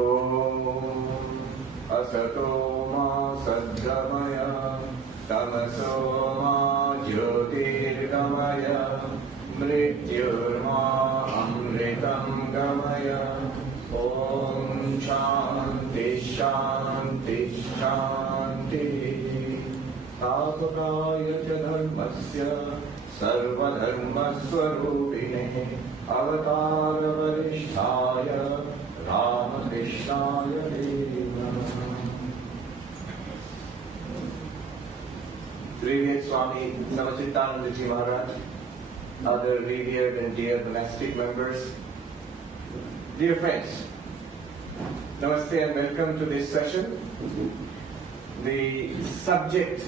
Om Asato Ma Sadgamaya Tamaso Ma Jyotirgamaya Mrityurma Amritam Gamaya. Om Shanti Shanti Shanti. Tapakaya Dharmasya Sarvadharmaswarupine Avatara Varishtaya Ramakrishna Revered Swami Sarvapriyananda Ji Maharaj, other revered and dear domestic members, dear friends, Namaste and welcome to this session. The subject,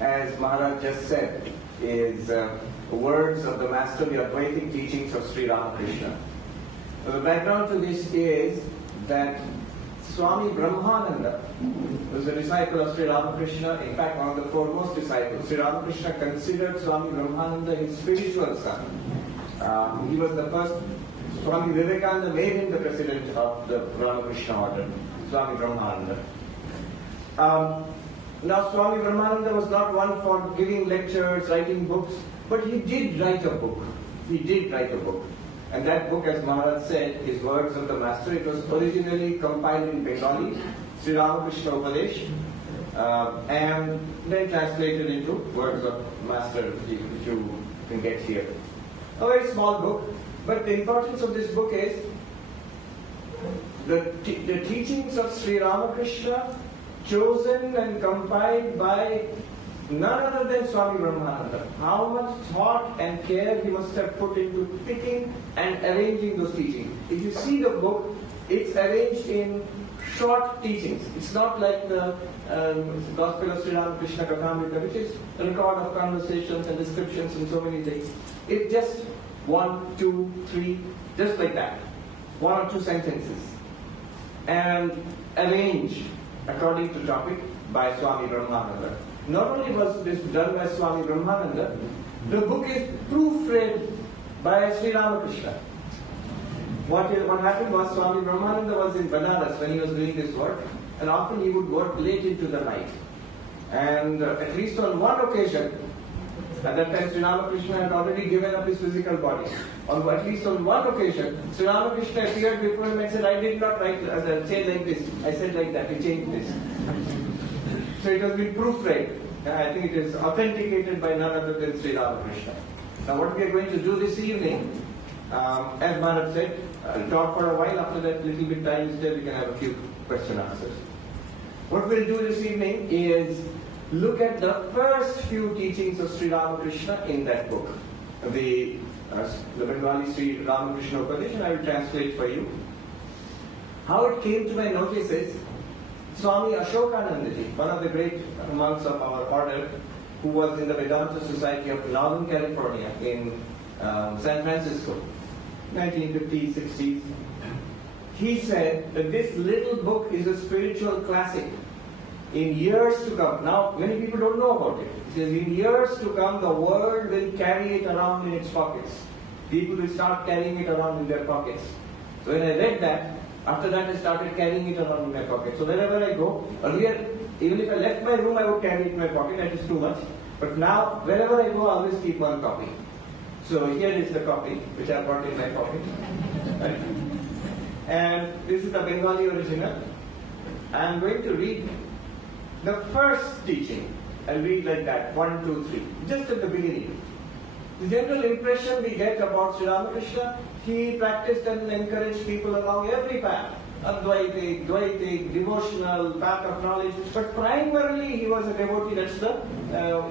as Maharaj just said, is words of the Master, the Advaitic teachings of Sri Ramakrishna. The background to this is that Swami Brahmananda was a disciple of Sri Ramakrishna, in fact one of the foremost disciples. Sri Ramakrishna considered Swami Brahmananda his spiritual son. He was the first. Swami Vivekananda made him the president of the Ramakrishna order, Swami Brahmananda. Now Swami Brahmananda was not one for giving lectures, writing books, but he did write a book. He did write a book. And that book, as Maharaj said, is Words of the Master. It was originally compiled in Bengali, Sri Ramakrishna Upadesh, and then translated into Words of Master, which you can get here. A very small book, but the importance of this book is the teachings of Sri Ramakrishna, chosen and compiled by none other than Swami Brahmananda. How much thought and care he must have put into picking and arranging those teachings. If you see the book, it's arranged in short teachings. It's not like the Gospel of Sri Ramakrishna Kathamrita, which is a record of conversations and descriptions and so many things. It's just 1, 2, 3, just like that. 1 or 2 sentences. And arranged according to topic by Swami Brahmananda. Not only was this done by Swami Brahmananda, the book is proofread by Sri Ramakrishna. What happened was Swami Brahmananda was in Banaras when he was doing this work, and often he would work late into the night. And at least on one occasion, at that time Sri Ramakrishna had already given up his physical body. At least on one occasion, Sri Ramakrishna appeared before him and said, I did not write, say like this, I said like that, he changed this. So it has been proofread. I think it is authenticated by none other than Sri Ramakrishna. Now what we are going to do this evening, as Maharaj said, I'll talk for a while, after that little bit time is there, we can have a few question answers. What we'll do this evening is look at the first few teachings of Sri Ramakrishna in that book. The Bengali Sri Ramakrishna Upadesh, I will translate for you. How it came to my notice is, Swami Ashokanandaji, one of the great monks of our order, who was in the Vedanta Society of Northern California in San Francisco, 1950s, 60s, he said that this little book is a spiritual classic. In years to come, now many people don't know about it. He says, in years to come, the world will carry it around in its pockets. People will start carrying it around in their pockets. So when I read that, after that I started carrying it around in my pocket. So wherever I go, earlier, even if I left my room, I would carry it in my pocket, that is too much. But now, wherever I go, I always keep one copy. So here is the copy, which I brought in my pocket. Right? And this is the Bengali original. I am going to read the first teaching. I'll read like that, 1, 2, 3, just at the beginning. The general impression we get about Sri Ramakrishna, he practiced and encouraged people along every path. Advaitic, Dvaitic, devotional, path of knowledge. But primarily he was a devotee. That's the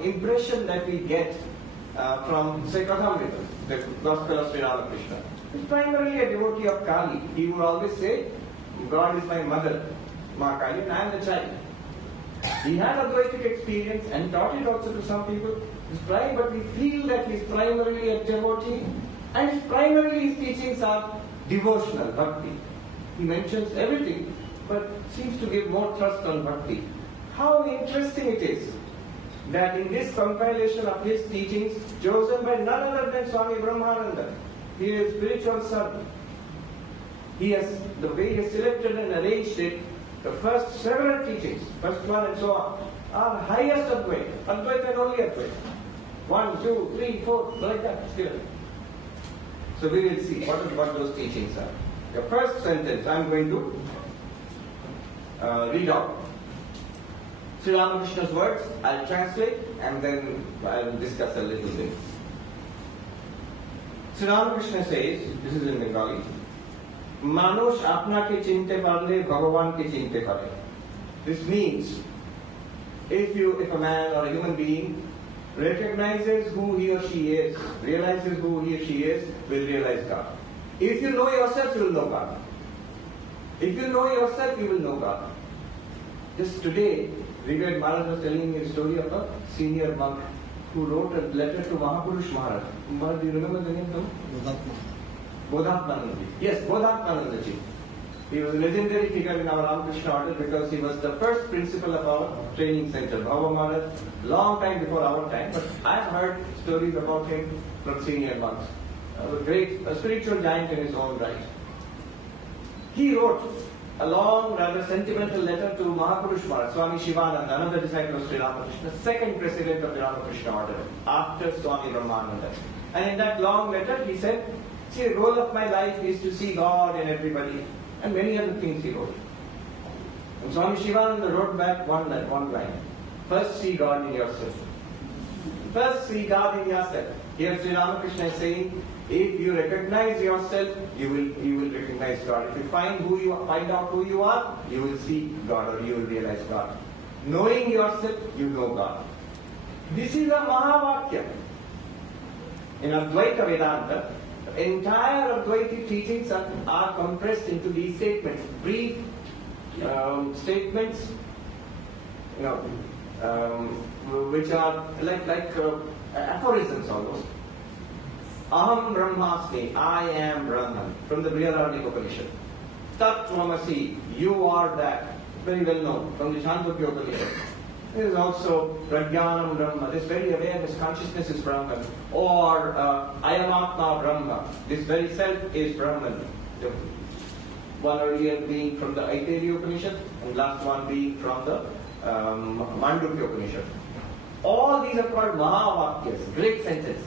impression that we get from, say, Kathamrita, the Gospel of Sri Ramakrishna. He's primarily a devotee of Kali. He would always say, God is my mother, Ma Kali, and I am the child. He had Advaitic experience and taught it also to some people. But we feel that he's primarily a devotee, and primarily his teachings are devotional, bhakti. He mentions everything, but seems to give more thrust on bhakti. How interesting it is that in this compilation of his teachings, chosen by none other than Swami Brahmananda, his spiritual son, the way he has selected and arranged it, the first several teachings, first one and so on, are highest Advaita. Advaita and only Advaita. 1, 2, 3, 4, like that, still. So we will see what those teachings are. The first sentence I am going to read out. Sri Ramakrishna's words, I will translate and then I will discuss a little bit. Sri Ramakrishna says, this is in Bengali, Manush apnake chinte parle Bhagavan ke chinte pare. This means, if a man or a human being recognizes who he or she is, realizes who he or she is, will realize God. If you know yourself, you will know God. If you know yourself, you will know God. Just today, Reverend Maharaj was telling me a story of a senior monk who wrote a letter to Mahapurush Maharaj. Maharaj, do you remember the name? Bodhatmanandaji. Yes, Bodhatmanandaji. He was a legendary figure in our Ramakrishna order because he was the first principal of our training center, Bhava Maharaj, long time before our time. But I have heard stories about him from senior monks. A spiritual giant in his own right. He wrote a long, rather sentimental letter to Mahapurush Maharaj, Swami Shivananda, another disciple of Sri Ramakrishna, second president of the Ramakrishna order, after Swami Ramananda. And in that long letter, he said, see, the goal of my life is to see God in everybody, and many other things he wrote. And Swami Shivananda wrote back one line. First see God in yourself. First see God in yourself. Here Sri Ramakrishna is saying, if you recognize yourself, you will recognize God. If you find out who you are, you will see God or you will realize God. Knowing yourself, you know God. This is a Mahavakya. In Advaita Vedanta, the entire Advaitic teachings are compressed into these statements. Brief statements, which are like aphorisms almost. Aham Brahmasmi, I am Brahman, from the Brihadaranyaka Upanishad. Tat Tvamasi, you are that, very well known, from the Chandogya Upanishad. There is also Prajnanam Brahma, this very awareness, consciousness is Brahman. Or Ayamatma Brahma, this very self is Brahman. The one earlier being from the Aitareya Upanishad, and last one being from the Mandukya Upanishad. All these are called Mahavakyas, great sentences.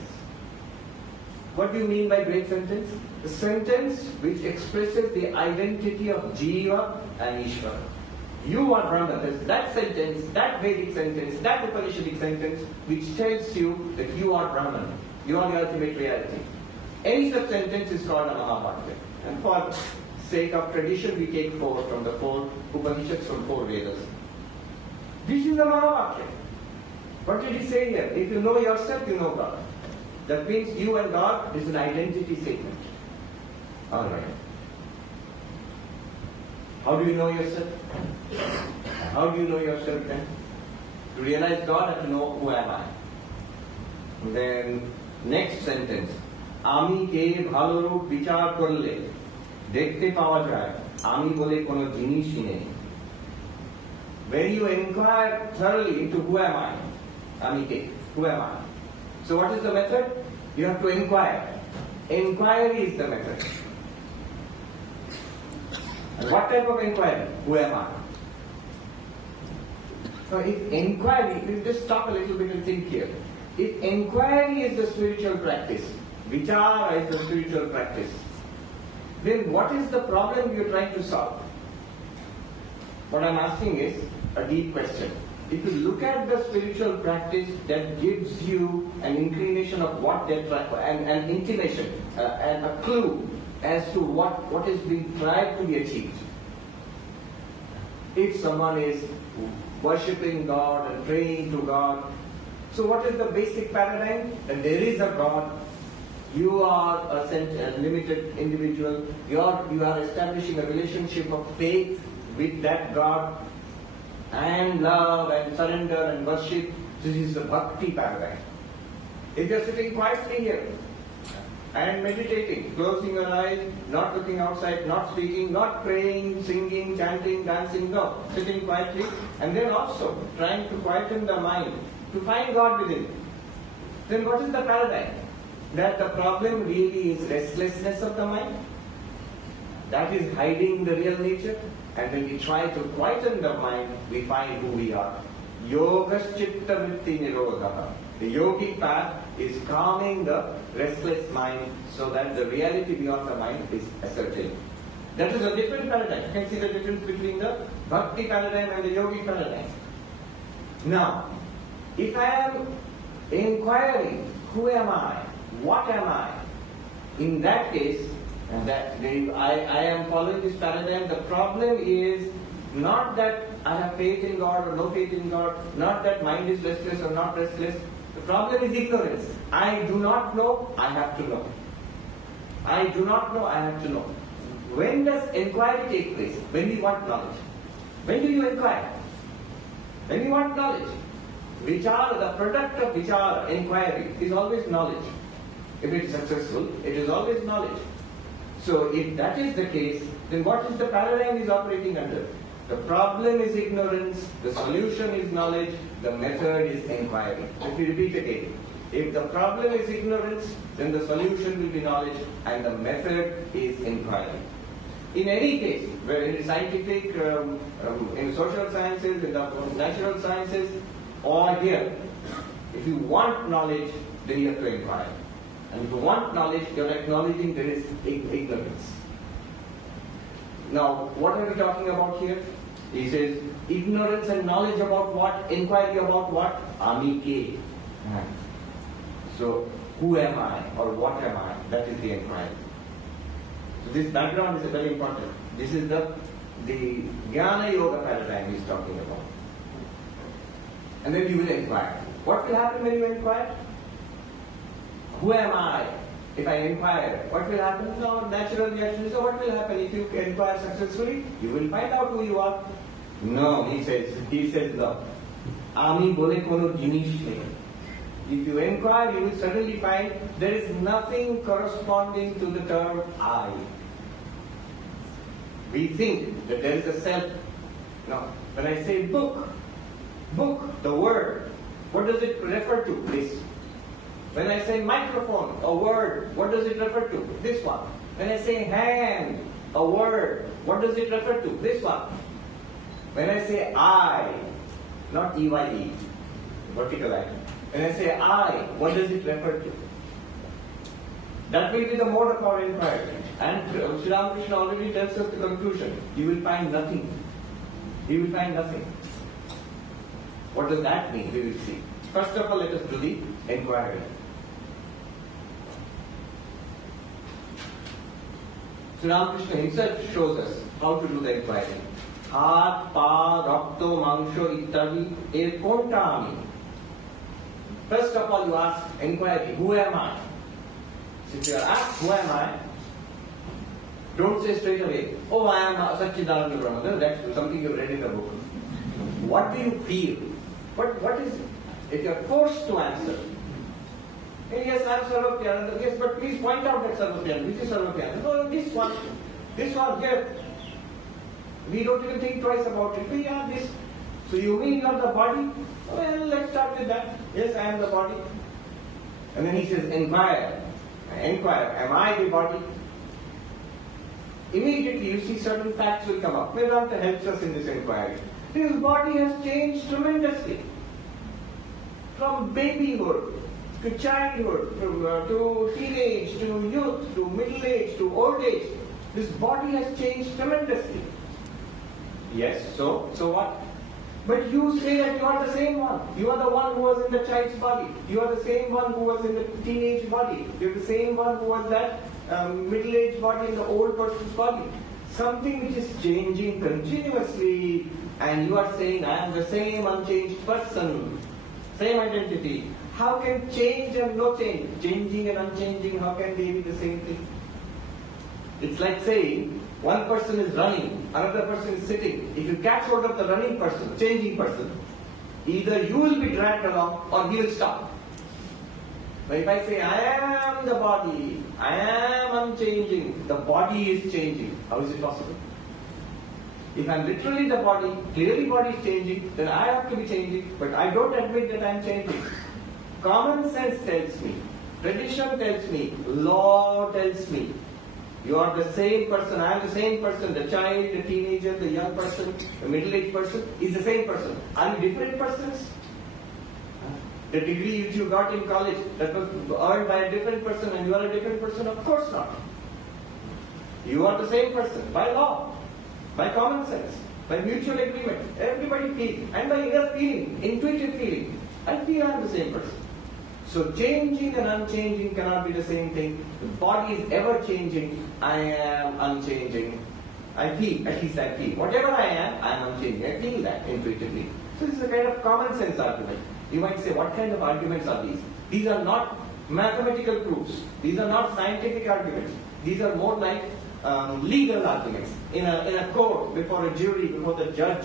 What do you mean by great sentence? The sentence which expresses the identity of Jiva and Ishvara. You are Brahman. That sentence, that Vedic sentence, that Upanishadic sentence which tells you that you are Brahman. You are the ultimate reality. Any such sentence is called a Mahavakya. And for sake of tradition, we take 4 from the 4 Upanishads from 4 Vedas. This is a Mahavakya. What did he say here? If you know yourself, you know God. That means you and God is an identity statement. Alright. How do you know yourself? How do you know yourself then? To realize God and to know who am I. And then next sentence. Ami ke bhalo roop vichar korle dekhte pawa jay ami bole kono jinishi nei. When you inquire thoroughly into who am I, ami ke, who am I? So what is the method? You have to inquire. Inquiry is the method. And what type of inquiry? Who am I? So if inquiry, we'll just stop a little bit and think here. If inquiry is the spiritual practice, vichara is the spiritual practice, then what is the problem you're trying to solve? What I'm asking is a deep question. If you look at the spiritual practice, that gives you an inclination of what they're trying, an intimation, and a clue as to what is being tried to be achieved. If someone is worshipping God and praying to God, so what is the basic paradigm? That there is a God, you are a limited individual, you are establishing a relationship of faith with that God, and love and surrender and worship. This is the bhakti paradigm. If you are sitting quietly here and meditating, closing your eyes, not looking outside, not speaking, not praying, singing, chanting, dancing, no, sitting quietly, and then also trying to quieten the mind, to find God within, then what is the paradigm? That the problem really is restlessness of the mind? That is hiding the real nature. And when we try to quieten the mind, we find who we are. Yogaschitta vritti nirodha. The yogic path is calming the restless mind so that the reality beyond the mind is ascertained. That is a different paradigm. You can see the difference between the bhakti paradigm and the yogic paradigm. Now, if I am inquiring, who am I? What am I? In that case, I am following this paradigm. The problem is not that I have faith in God or no faith in God, not that mind is restless or not restless. The problem is ignorance. I do not know, I have to know. I do not know, I have to know. When does inquiry take place? When we want knowledge. When do you inquire? When you want knowledge. Vichara, the product of vichara, inquiry, is always knowledge. If it is successful, it is always knowledge. So if that is the case, then what is the paradigm is operating under? The problem is ignorance, the solution is knowledge, the method is inquiry. Let me repeat again. If the problem is ignorance, then the solution will be knowledge and the method is inquiry. In any case, whether in scientific, in social sciences, in the natural sciences, or here, if you want knowledge, then you have to inquire. And if you want knowledge, you are acknowledging there is ignorance. Now, what are we talking about here? He says, ignorance and knowledge about what? Inquiry about what? Amike. So, who am I or what am I? That is the inquiry. So this background is very important. This is the Jnana Yoga paradigm he is talking about. And then you will inquire. What will happen when you inquire? Who am I? If I inquire, what will happen? No, natural reaction is, so what will happen if you inquire successfully? You will find out who you are. No, he says no. Ami bole kono jinish nei. If you inquire, you will suddenly find there is nothing corresponding to the term I. We think that there is a self. No, when I say book, the word, what does it refer to? This. When I say microphone, a word, what does it refer to? This one. When I say hand, a word, what does it refer to? This one. When I say I, not EYE, vertical line. When I say I, what does it refer to? That will be the mode of our inquiry. And Sri Ramakrishna already tells us the conclusion. You will find nothing. You will find nothing. What does that mean? We will see. First of all, let us do the inquiry. Sri Ramakrishna himself shows us how to do the inquiry. Hat, pa, rakto, mangsho, ittadi, er konta ami. First of all, you ask inquiry, who am I? So if you are asked, who am I? Don't say straight away, oh, I am Satchidananda Brahma. That's something you read in the book. What do you feel? What is it? If you are forced to answer, yes, I am Sarvapriyananda. Yes, but please point out that Sarvapriyananda. Which is Sarvapriyananda? No, this one here. We don't even think twice about it. We are this. So you mean you are the body? Well, let's start with that. Yes, I am the body. And then he says, inquire. Inquire. Am I the body? Immediately you see certain facts will come up. Vedanta helps us in this inquiry. This body has changed tremendously. From babyhood to childhood, to teenage, to youth, to middle age, to old age. This body has changed tremendously. Yes, so what? But you say that you are the same one. You are the one who was in the child's body. You are the same one who was in the teenage body. You are the same one who was that middle-aged body in the old person's body. Something which is changing continuously, and you are saying, I am the same unchanged person, same identity. How can change and no change, changing and unchanging, how can they be the same thing? It's like saying, one person is running, another person is sitting. If you catch hold of the running person, changing person, either you will be dragged along or he will stop. But if I say, I am the body, I am unchanging, the body is changing, how is it possible? If I am literally the body, clearly body is changing, then I have to be changing, but I don't admit that I am changing. Common sense tells me, tradition tells me, law tells me You are the same person. I am the same person. The child, the teenager, the young person, the middle-aged person is the same person. Are you different persons? The degree which you got in college, that was earned by a different person and you are a different person? Of course not. You are the same person by law, by common sense, by mutual agreement. Everybody feels. And by inner feeling, intuitive feeling. I feel I am the same person. So changing and unchanging cannot be the same thing. The body is ever changing. I am unchanging. I feel, at least I feel. Whatever I am unchanging. I feel that intuitively. So this is a kind of common sense argument. You might say, what kind of arguments are these? These are not mathematical proofs. These are not scientific arguments. These are more like legal arguments. In a court, before a jury, before the judge,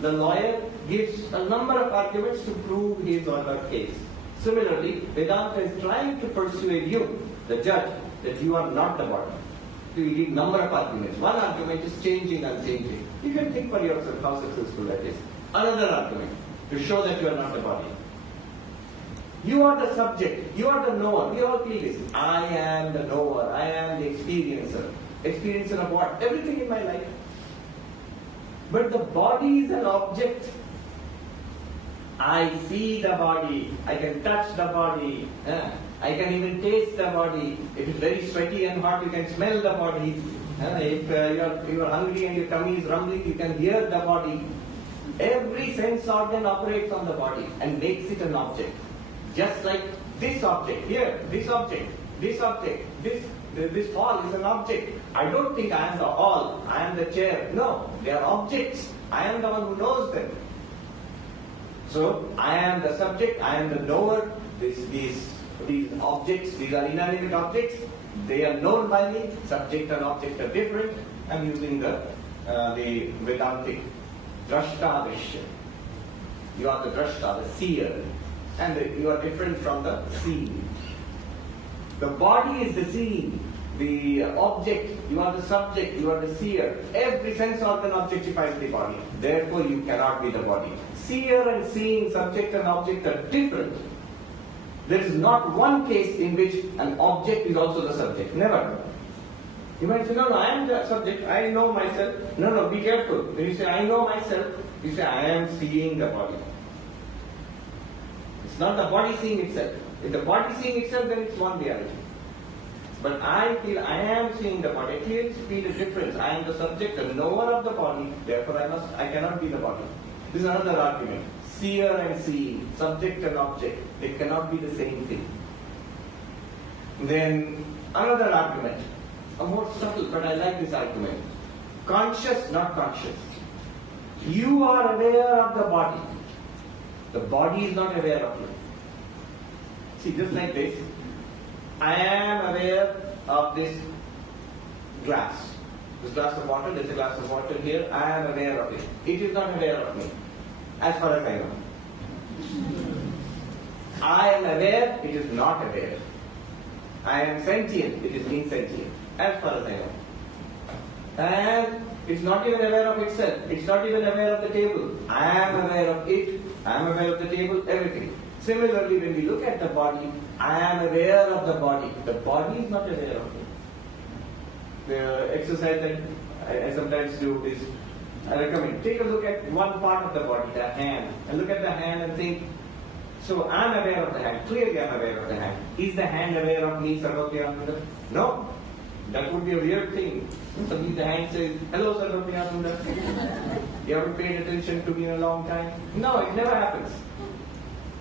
the lawyer gives a number of arguments to prove his or her case. Similarly, Vedanta is trying to persuade you, the judge, that you are not the body. So you give number of arguments. One argument is changing, unchanging. You can think for yourself how successful that is. Another argument, to show that you are not the body. You are the subject, you are the knower. We all feel this. I am the knower, I am the experiencer. Experiencer of what? Everything in my life. But the body is an object. I see the body, I can touch the body, I can even taste the body. If it's very sweaty and hot, you can smell the body. If you are hungry and your tummy is rumbling, you can hear the body. Every sense organ operates on the body and makes it an object. Just like this object here, this object, this object, this hall is an object. I don't think I am the hall, I am the chair. No, they are objects. I am the one who knows them. So, I am the subject, I am the knower. These objects, these are inanimate objects. They are known by me. Subject and object are different. I am using the Vedantic drashta drishya. You are the drashta, the seer. And you are different from the seen. The body is the seen. The object, you are the subject, you are the seer. Every sense organ objectifies the body. Therefore, you cannot be the body. Seer and seeing, subject and object are different. There is not one case in which an object is also the subject. Never. You might say, no, I am the subject, I know myself. No, be careful. When you say, I know myself, you say, I am seeing the body. It's not the body seeing itself. If the body seeing itself, then it's one reality. But I feel I am seeing the body. I clearly feel a difference. I am the subject, the knower of the body. Therefore, I cannot be the body. This is another argument. Seer and seeing, subject and object, they cannot be the same thing. Then another argument, a more subtle, but I like this argument. Conscious, not conscious. You are aware of the body. The body is not aware of you. See, just like this. I am aware of this glass. This glass of water, there's a glass of water here. I am aware of it. It is not aware of me, as far as I know. I am aware, it is not aware. I am sentient, it is insentient, as far as I know. And it's not even aware of itself. It's not even aware of the table. I am aware of it. I am aware of the table, everything. Similarly, when we look at the body, I am aware of the body. The body is not aware of me. The exercise that I sometimes do is, I recommend, take a look at one part of the body, the hand, and look at the hand and think, so I am aware of the hand. Clearly I am aware of the hand. Is the hand aware of me, Sarvapriyananda? No. That would be a weird thing. Suddenly the hand says, hello Sarvapriyananda. You haven't paid attention to me in a long time. No, it never happens.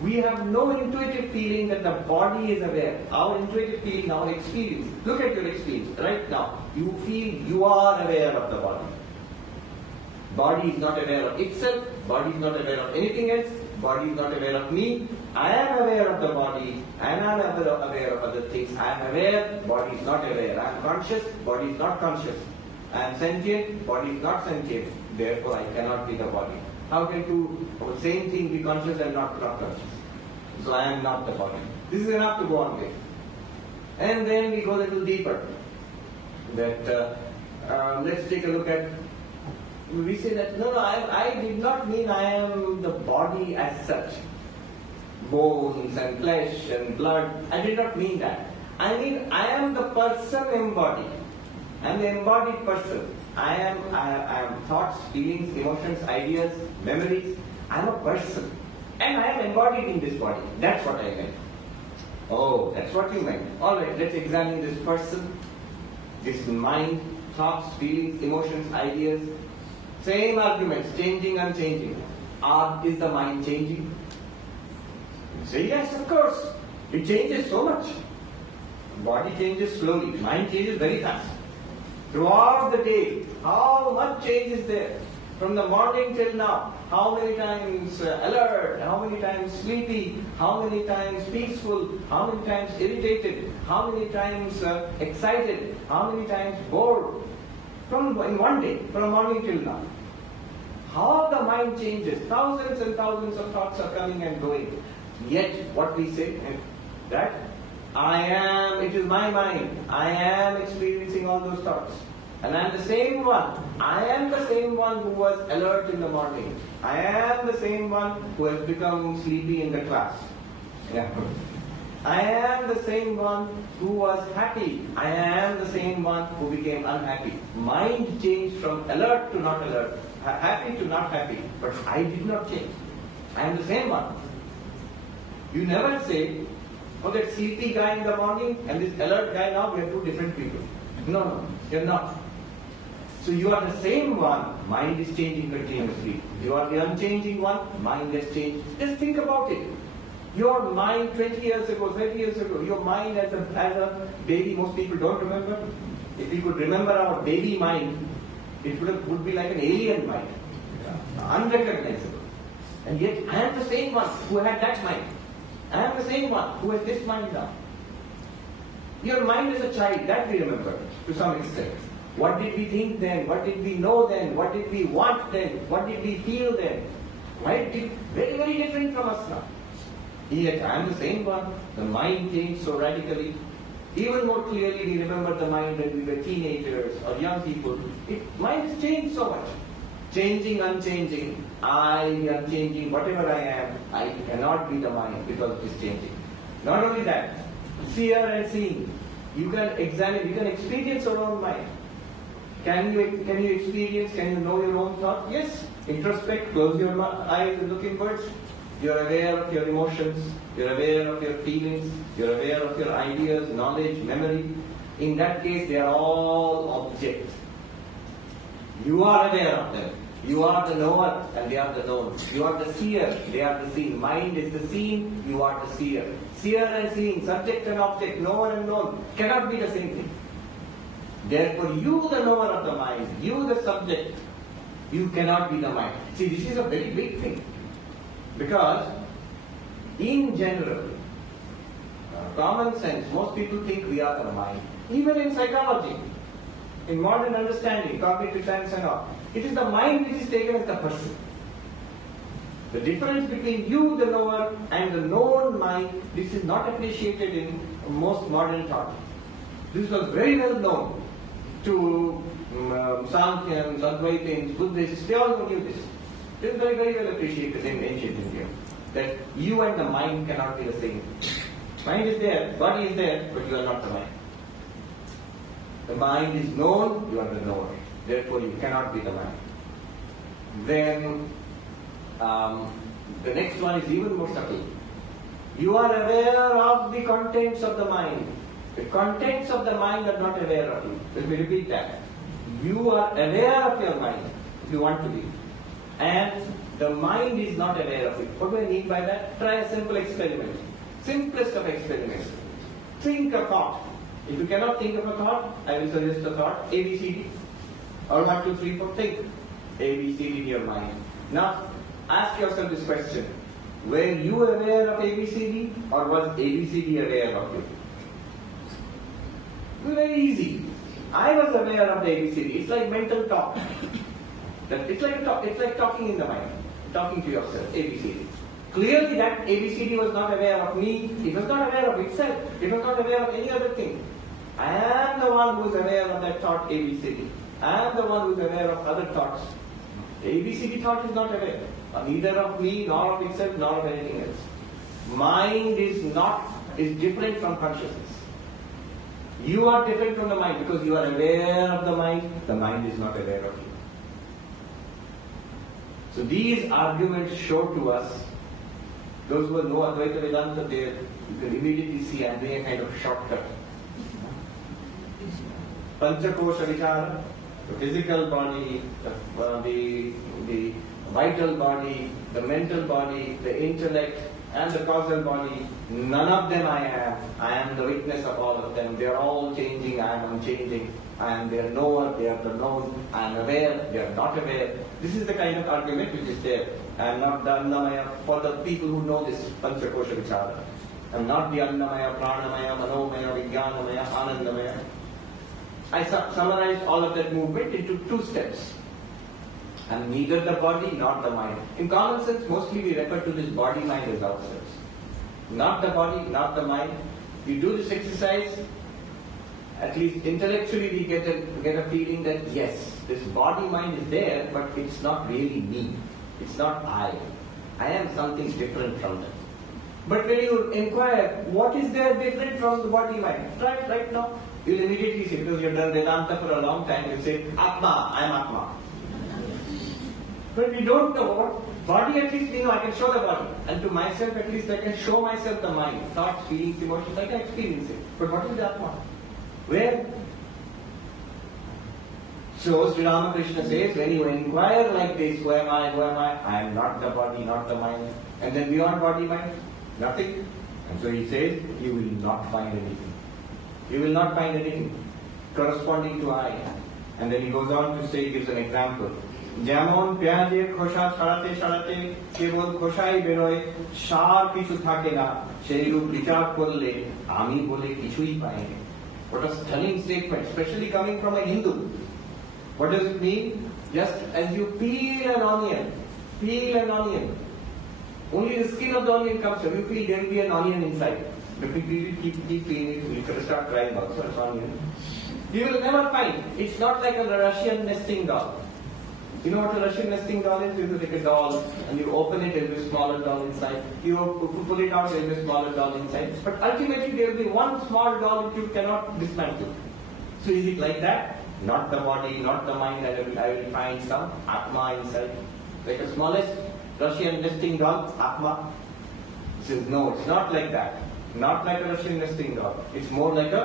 We have no intuitive feeling that the body is aware. Our intuitive feeling, our experience. Look at your experience right now. You feel you are aware of the body. Body is not aware of itself. Body is not aware of anything else. Body is not aware of me. I am aware of the body and I am aware of other things. I am aware, body is not aware. I am conscious, body is not conscious. I am sentient, body is not sentient. Therefore, I cannot be the body. How can two of the same thing be conscious and not conscious? So I am not the body. This is enough to go on with. And then we go a little deeper. That let's take a look at. We say that no, I did not mean I am the body as such. Bones and flesh and blood. I did not mean that. I mean I am the person embodied. I am the embodied person. I am thoughts, feelings, emotions, ideas, memories. I am a person. And I am embodied in this body. That's what I meant. Oh, that's what you meant. Alright, let's examine this person, this mind, thoughts, feelings, emotions, ideas. Same arguments, changing, unchanging. Is the mind changing? You say yes, of course. It changes so much. Body changes slowly, mind changes very fast. Throughout the day, how much change is there? From the morning till now, how many times alert, how many times sleepy, how many times peaceful, how many times irritated, how many times excited, how many times bored. In one day, from morning till now. How the mind changes, thousands and thousands of thoughts are coming and going. Yet, what we say, that it is my mind, I am experiencing all those thoughts. And I am the same one. I am the same one who was alert in the morning. I am the same one who has become sleepy in the class. Yeah. I am the same one who was happy. I am the same one who became unhappy. Mind changed from alert to not alert, happy to not happy. But I did not change. I am the same one. You never say, oh, that sleepy guy in the morning and this alert guy now, we are two different people. No, you're not. So you are the same one, mind is changing continuously. You are the unchanging one, mind has changed. Just think about it. Your mind 20 years ago, 30 years ago, your mind as a baby, most people don't remember. If we could remember our baby mind, it would be like an alien mind, unrecognizable. And yet I am the same one who had that mind. I am the same one who has this mind now. Your mind as a child, that we remember to some extent. What did we think then? What did we know then? What did we want then? What did we feel then? Right? Very, very different from us now. Yet I am the same one. The mind changed so radically. Even more clearly we remember the mind when we were teenagers or young people. Mind has changed so much. Changing, unchanging. I, unchanging, whatever I am, I cannot be the mind because it is changing. Not only that, seer and seeing. You can examine, you can experience your own mind. Can you experience, can you know your own thought? Yes. Introspect, close your eyes and look inwards. You are aware of your emotions, you are aware of your feelings, you are aware of your ideas, knowledge, memory. In that case, they are all objects. You are aware of them. You are the knower and they are the known. You are the seer, they are the seen. Mind is the seen, you are the seer. Seer and seeing, subject and object, knower and known, cannot be the same thing. Therefore, you the knower of the mind, you the subject, you cannot be the mind. See, this is a very big thing. Because, in general, common sense, most people think we are the mind. Even in psychology, in modern understanding, cognitive science and all, it is the mind which is taken as the person. The difference between you, the knower, and the known mind, this is not appreciated in most modern thought. This was very well known to Sankhyans, Advaitins, Buddhists, they all knew this. This is very, very well appreciated in ancient India. That you and the mind cannot be the same. Mind is there, body is there, but you are not the mind. The mind is known, you are the knower. Therefore, you cannot be the mind. Then, the next one is even more subtle. You are aware of the contents of the mind. The contents of the mind are not aware of you. Let me repeat that. You are aware of your mind, if you want to be. And the mind is not aware of it. What do I mean by that? Try a simple experiment. Simplest of experiments. Think a thought. If you cannot think of a thought, I will suggest a thought, A, B, C, D. Or 1, 2, 3, 4, think. A, B, C, D in your mind. Now, ask yourself this question. Were you aware of A, B, C, D? Or was A, B, C, D aware of you? Very easy. I was aware of the A, B, C, D. It's like mental talk. It's like talking in the mind. Talking to yourself, A, B, C, D. Clearly that A, B, C, D was not aware of me. It was not aware of itself. It was not aware of any other thing. I am the one who is aware of that thought A, B, C, D. I am the one who is aware of other thoughts. A, B, C, D thought is not aware. Neither of me, nor of itself, nor of anything else. Mind is different from consciousness. You are different from the mind because you are aware of the mind is not aware of you. So these arguments show to us, those who know Advaita Vedanta, you can immediately see and they are kind of shortcut. Panchakosha Vichara, the physical body, the vital body, the mental body, the intellect, and the causal body, none of them I am. I am the witness of all of them. They are all changing, I am unchanging. I am their knower, they are the known. I am aware, they are not aware. This is the kind of argument which is there. I am not the Annamaya. For the people who know this Panchakosha Vichara, I am not the Annamaya, Pranamaya, Manomaya, Vijnanamaya, Anandamaya. I summarized all of that movement into 2 steps. And neither the body nor the mind. In common sense, mostly we refer to this body-mind as ourselves. Not the body, not the mind. We do this exercise, at least intellectually we get a feeling that yes, this body-mind is there, but it's not really me. It's not I. I am something different from them. But when you inquire, what is there different from the body-mind? Try it right now. You'll immediately see, because you've done Vedanta for a long time, you'll say, Atma, I am Atma. But we don't know what body, at least we know I can show the body. And to myself, at least I can show myself the mind. Thoughts, feelings, emotions, I can experience it. But what is the Atma? Where? So Sri Ramakrishna says, when you inquire like this, who am I, who am I? I am not the body, not the mind. And then beyond body, mind, nothing. And so he says, you will not find anything. You will not find anything corresponding to I. And then he goes on to say, he gives an example. যেমন পেঁয়াজের খোসা ছাড়াতে ছাড়াতে কেবল খোসাই বেরোয়, সার কিছু থাকে না, সেই রূপ বিচার করলে আমি বলে কিছুই পাই না. What a stunning statement, especially coming from a Hindu. What does it mean? Just as you peel an onion, only the skin of the onion comes up. You feel there will be an onion inside. If you keep peeling it, you can start crying also, it's onion. You will never find. It's not like a Russian nesting doll. You know what a Russian nesting doll is? You take a doll and you open it, there will be a smaller doll inside. You pull it out, there will be a smaller doll inside. But ultimately there will be one small doll which you cannot dismantle. So is it like that? Not the body, not the mind, I will find some Atma inside. Like the smallest Russian nesting doll, Atma. He says, no, it's not like that. Not like a Russian nesting doll. It's more like a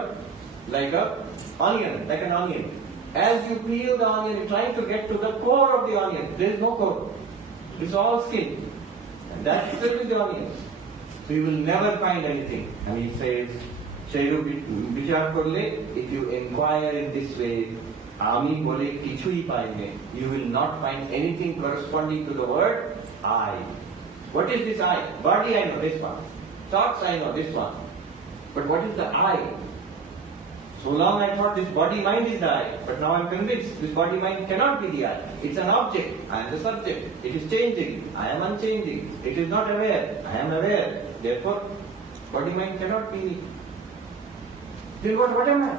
onion, like an onion. As you peel the onion, you're trying to get to the core of the onion. There is no core. It's all skin. And that's still the onion. So you will never find anything. And he says, if you inquire in this way, you will not find anything corresponding to the word I. What is this I? Body I know, this one. Thoughts I know, this one. But what is the I? So long I thought this body-mind is the I, but now I am convinced this body-mind cannot be the I. It's an object. I am the subject. It is changing. I am unchanging. It is not aware. I am aware. Therefore, body-mind cannot be me. Then what am I?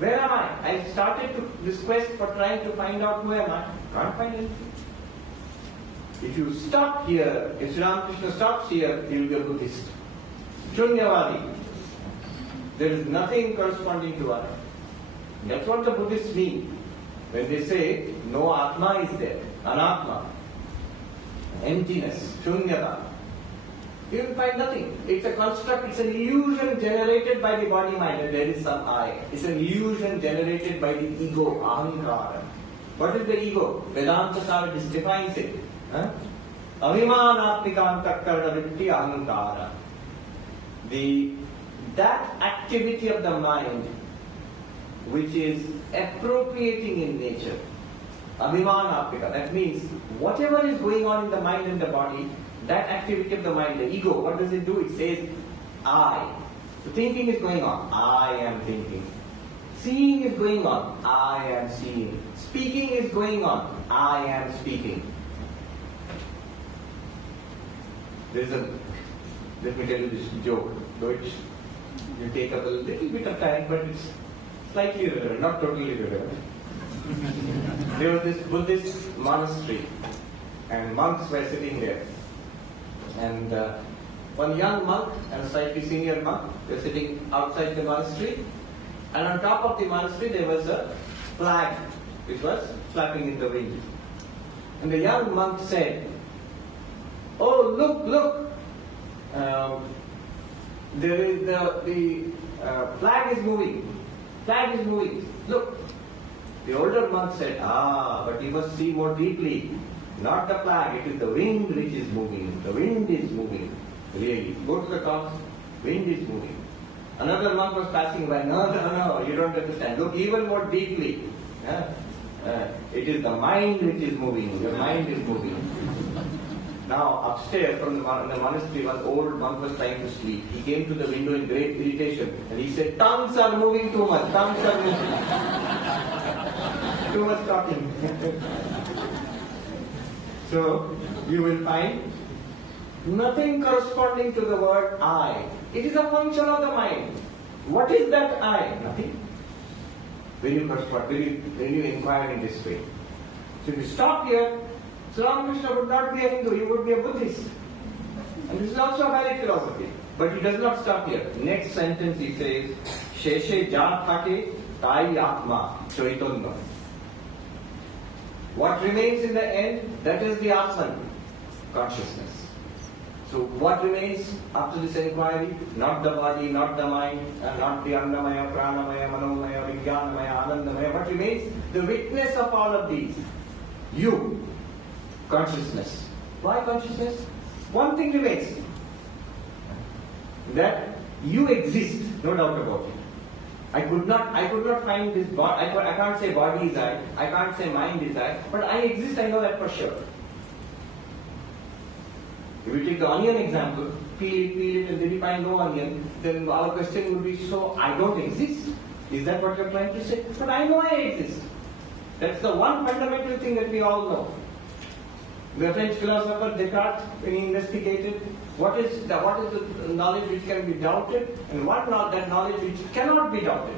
Where am I? I started this quest for trying to find out who am I. Can't find anything. If you stop here, if Sri Ramakrishna stops here, he will be a Buddhist. Shunyavadi. There is nothing corresponding to I. That's what the Buddhists mean when they say no Atma is there, Anatma, emptiness, Shunyata. You will find nothing. It's a construct, it's an illusion generated by the body-mind that there is some I. It's an illusion generated by the ego, Ahankara. What is the ego? Vedanta Sara defines it. Avimanatmikantakkarna vritti Ahankara. That activity of the mind which is appropriating in nature, abhimanapika, that means whatever is going on in the mind and the body, that activity of the mind, the ego, what does it do? It says, I. So thinking is going on, I am thinking. Seeing is going on, I am seeing. Speaking is going on, I am speaking. Let me tell you this joke, which you take up a little bit of time, but it's slightly relevant, not totally relevant. There was this Buddhist monastery, and monks were sitting there. And one young monk and a slightly senior monk. They were sitting outside the monastery, and on top of the monastery there was a flag which was flapping in the wind. And the young monk said, "Oh, look, look! There is the flag is moving. Flag is moving. Look." The older monk said, "But you must see more deeply. Not the flag, it is the wind which is moving. The wind is moving. Really. Go to the top. Wind is moving." Another monk was passing by. No, you don't understand. Look even more deeply. It is the mind which is moving. Your mind is moving. Now, upstairs from the monastery, one old monk was trying to sleep. He came to the window in great irritation and he said, "Tongues are moving too much. Tongues are moving. Too much talking." So, you will find nothing corresponding to the word I. It is a function of the mind. What is that I? Nothing. When you inquire in this way. So if you stop here, so Ramakrishna would not be a Hindu, he would be a Buddhist. And this is also a valid philosophy. But he does not stop here. Next sentence he says, "Sheshe ja thake tai atma chaitanya." What remains in the end, that is the Atman, consciousness. So what remains after this inquiry? Not the body, not the mind, not the Annamaya, Pranamaya, Manomaya, Vijnanamaya, Anandamaya. What remains? The witness of all of these. You. Consciousness. Why consciousness? One thing remains. That you exist, no doubt about it. I could not find this body. I can't say body is I can't say mind is I, but I exist, I know that for sure. If we take the onion example, peel it, and then we find no onion, then our question would be, so I don't exist? Is that what you're trying to say? But I know I exist. That's the one fundamental thing that we all know. The French philosopher Descartes, when he investigated what is the knowledge which can be doubted and that knowledge which cannot be doubted.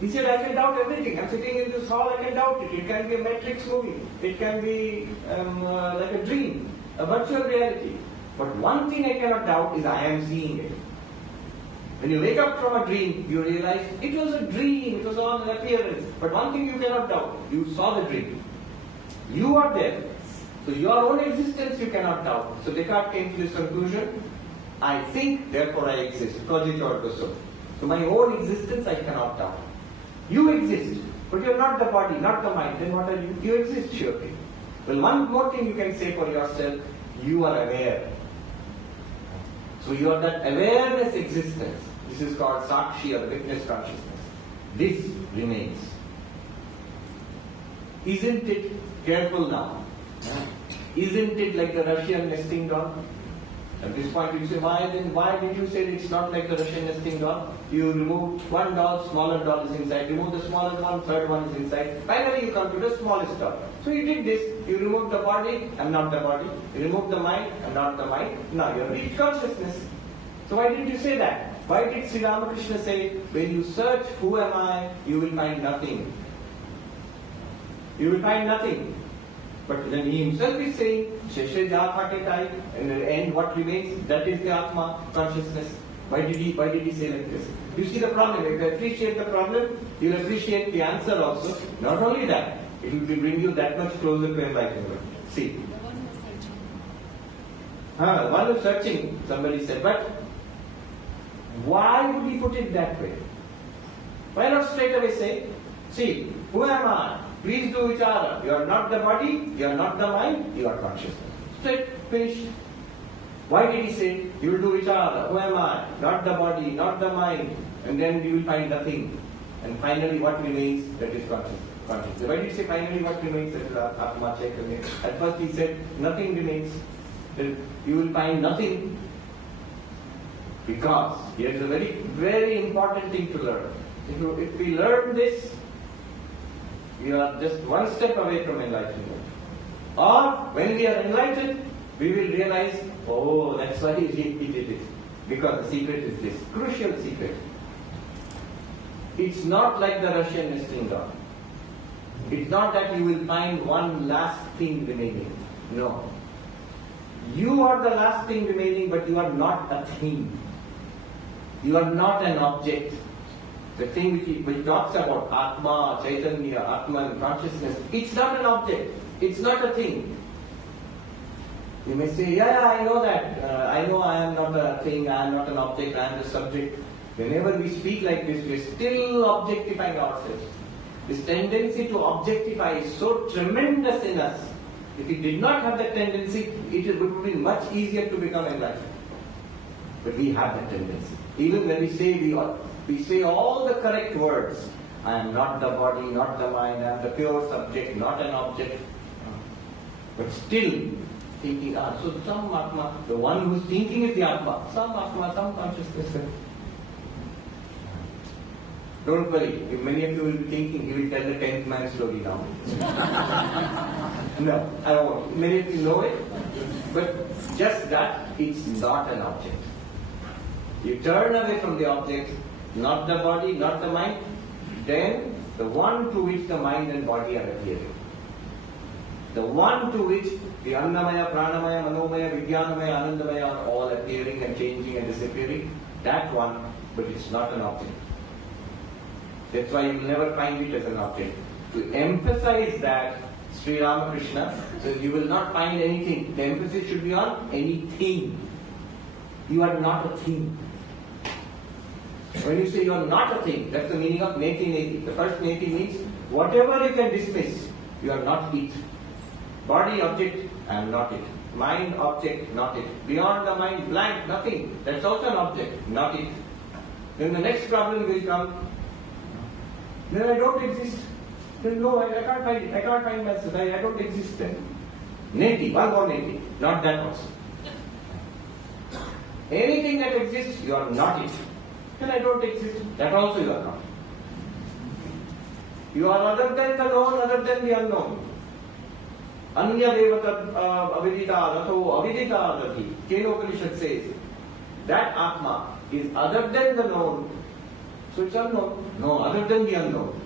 He said, I can doubt everything. I'm sitting in this hall, I can doubt it. It can be a Matrix movie. It can be like a dream, a virtual reality. But one thing I cannot doubt is I am seeing it. When you wake up from a dream, you realize it was a dream, it was all an appearance. But one thing you cannot doubt, you saw the dream. You are there. So your own existence you cannot doubt. So Descartes came to this conclusion, I think, therefore I exist. Cogito ergo sum. So my own existence I cannot doubt. You exist, but you are not the body, not the mind. Then what are you? You exist surely. Well, one more thing you can say for yourself, you are aware. So you are that awareness existence. This is called Sakshi or witness consciousness. This remains. Isn't it, careful now, isn't it like the Russian nesting doll? At this point you say, why did you say it's not like the Russian nesting doll? You remove one doll, smaller doll is inside, remove the smallest one, third one is inside. Finally you come to the smallest doll. So you did this, you removed the body and not the body. You removed the mind and not the mind. Now you have reached consciousness. So why did you say that? Why did Sri Ramakrishna say, when you search who am I, you will find nothing. You will find nothing. But then he himself is saying, Sheshe Jathake Tai, and in the end what remains, that is the Atma, consciousness. Why did he say like this? You see the problem. If you appreciate the problem, you will appreciate the answer also. Not only that, it will bring you that much closer to enlightenment. See. One who is searching, somebody said, but why would he put it that way? Why not straight away say, see, who am I? Please do vichara. You are not the body, you are not the mind, you are consciousness. Straight, finished. Why did he say, you will do vichara? Who am I? Not the body, not the mind. And then you will find nothing. And finally what remains, that is consciousness. Why did he say finally what remains, that is Atma Chaitanya? At first he said, nothing remains. You will find nothing. Because here is a very, very important thing to learn. If we learn this, we are just one step away from enlightenment. Or when we are enlightened, we will realize, oh, that's why he did it. Because the secret is this, crucial secret. It's not like the Russian nesting doll. It's not that you will find one last thing remaining. No. You are the last thing remaining, but you are not a thing. You are not an object. The thing which talks about Atma, Chaitanya, Atman, consciousness, it's not an object. It's not a thing. You may say, yeah, I know that. I know I am not a thing, I am not an object, I am the subject. Whenever we speak like this, we are still objectifying ourselves. This tendency to objectify is so tremendous in us. If we did not have that tendency, it would be much easier to become enlightened. But we have that tendency. Even when we say all the correct words. I am not the body, not the mind, I am the pure subject, not an object. But still thinking, so some Atma, the one who's thinking is the Atma, some Atma, some consciousness. Don't worry, if many of you will be thinking, he will tell the 10th man story now. No, I don't want. Many of you know it, but just that, it's not an object. You turn away from the object, not the body, not the mind, then the one to which the mind and body are appearing. The one to which the Annamaya, Pranamaya, Manomaya, Vijnanamaya, Anandamaya are all appearing and changing and disappearing, that one, but it's not an object. That's why you will never find it as an object. To emphasize that, Sri Ramakrishna says you will not find anything. The emphasis should be on anything. You are not a thing. When you say you are not a thing, that's the meaning of neti. The first neti means whatever you can dismiss, you are not it. Body object, I am not it. Mind object, not it. Beyond the mind, blank, nothing. That's also an object, not it. Then the next problem will come. Then I don't exist. Then no, I can't find it. I can't find myself. I don't exist then. Neti, one more neti. Not that also. Anything that exists, you are not it. Then I don't exist. That also you are not. You are other than the known, other than the unknown. Anya devata avidita ratho avidita adati. Kenopanishad says that Atma is other than the known. So it's unknown. No, other than the unknown.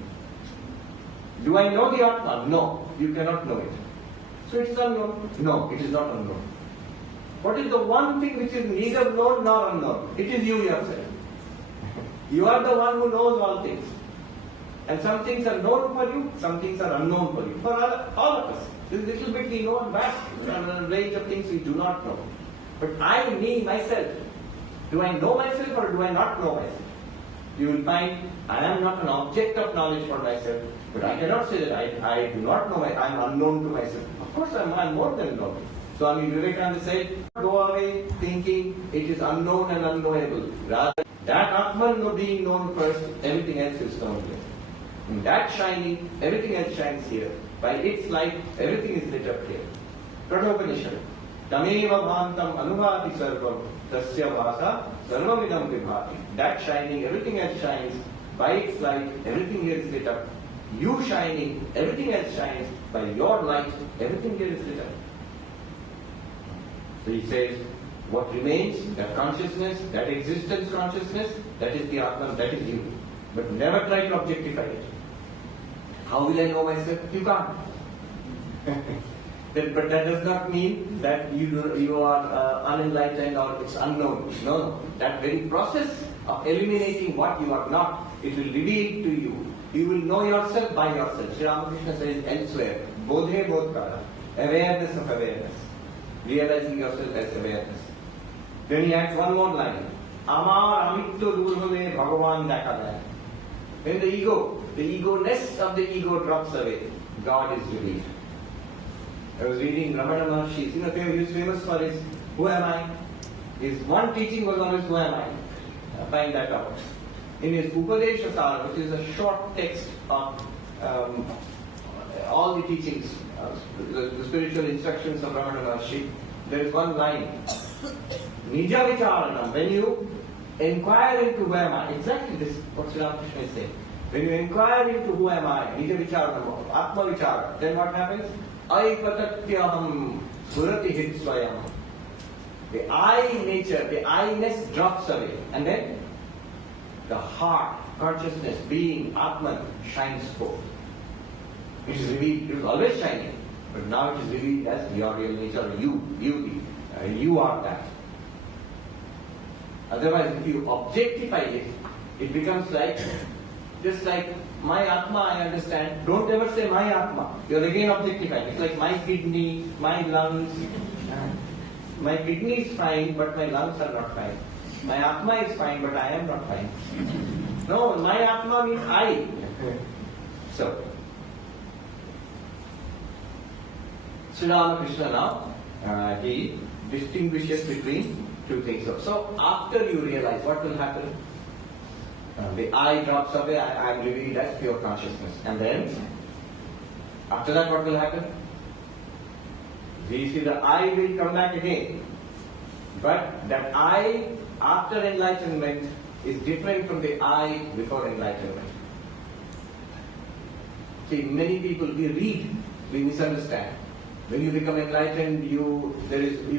Do I know the Atma? No, you cannot know it. So it's unknown. No, it is not unknown. What is the one thing which is neither known nor unknown? It is you yourself. You are the one who knows all things. And some things are known for you, some things are unknown for you. For all of us. This little bit we know and vast range of things we do not know. But I, me, myself, do I know myself or do I not know myself? You will find I am not an object of knowledge for myself, but I cannot say that I do not know, I am unknown to myself. Of course I am more than known. Swami Vivekananda said, go away thinking it is unknown and unknowable. Rather, that Atman being known first, everything else is known here. In that shining, everything else shines here. By its light, everything is lit up here. Kathopanishad. Tameva bhantam anubhati sarvam tasya vasa sarvamidam vibhati. That shining, everything else shines. By its light, everything here is lit up. You shining, everything else shines. By your light, everything here is lit up. So he says, what remains, that consciousness, that existence consciousness, that is the Atman, that is you. But never try to objectify it. How will I know myself? You can't. But that does not mean that you are unenlightened or it's unknown. No. That very process of eliminating what you are not, it will reveal to you. You will know yourself by yourself. Sri Ramakrishna says elsewhere, bodhe bodhkara, awareness of awareness. Realizing yourself as awareness. Then he adds one more line. Amar amitto durhave bhagavan dakha. When the ego-ness of the ego drops away, God is revealed. I was reading Ramana Maharshi's, he was famous for his who am I? His one teaching was always who am I? Find that out. In his Upadesha Sara, which is a short text of all the teachings, the spiritual instructions of Ramana Maharshi, there is one line. Nija Vicharanam, when you inquire into who am I, exactly this what Sri Ramakrishna is saying. When you inquire into who am I, Nija Vicharanam, Atma Vichara, then what happens? Aipatatyaham surati hit swayam. The I nature, the I-ness drops away. And then the heart, consciousness, being, Atman, shines forth. It is revealed, it was always shining. But now it is revealed as your real nature, you, beauty, You are that. Otherwise, if you objectify it, it becomes like, just like my Atma, I understand. Don't ever say my Atma. You're again objectifying. It's like my kidney, my lungs. My kidney is fine, but my lungs are not fine. My Atma is fine, but I am not fine. No, my Atma means I. So, Sri Ramakrishna now, he distinguishes between two things. So after you realize, what will happen? The I drops away, I am revealed as pure consciousness. And then, after that what will happen? We see the I will come back again. But that I after enlightenment is different from the I before enlightenment. See, many people, we read, we misunderstand. When you become enlightened, you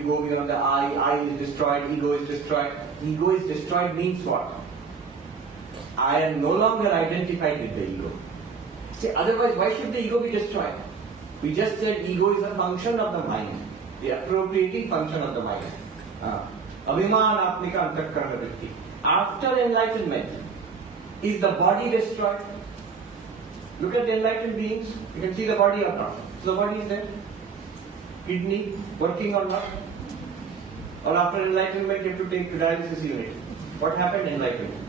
go beyond the I is destroyed, ego is destroyed. Ego is destroyed means what? I am no longer identified with the ego. See, otherwise, why should the ego be destroyed? We just said ego is a function of the mind, the appropriating function of the mind. Abhimanatmika antakarana vritti. After enlightenment, is the body destroyed? Look at the enlightened beings. You can see the body or not. So the body is there. Kidney working or not? Or after enlightenment you have to take dialysis unit. What happened? Enlightenment.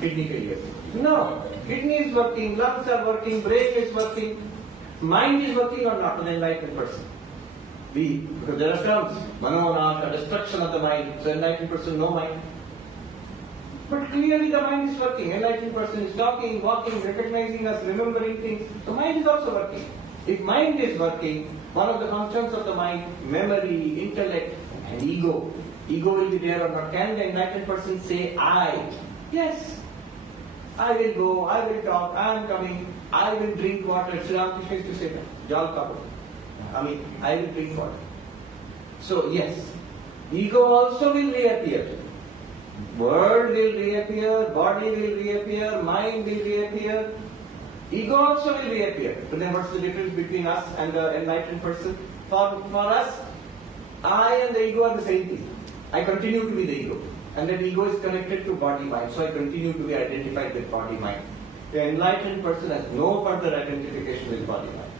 Kidney failure. No. Kidney is working, lungs are working, brain is working, mind is working or not for the enlightened person. Because there are terms, manonasha, destruction of the mind. So enlightened person, no mind. But clearly the mind is working. Enlightened person is talking, walking, recognizing us, remembering things. So mind is also working. If mind is working, one of the functions of the mind, memory, intellect, and ego. Ego will be there or not. Can the enlightened person say I? Yes. I will go, I will talk, I am coming, I will drink water. Sri Ramakrishna used to say that. Jal karo. I will drink water. So yes, ego also will reappear. World will reappear, body will reappear, mind will reappear. Ego also will reappear. But then what's the difference between us and the enlightened person? For us, I and the ego are the same thing. I continue to be the ego. And that ego is connected to body-mind. So I continue to be identified with body-mind. The enlightened person has no further identification with body-mind.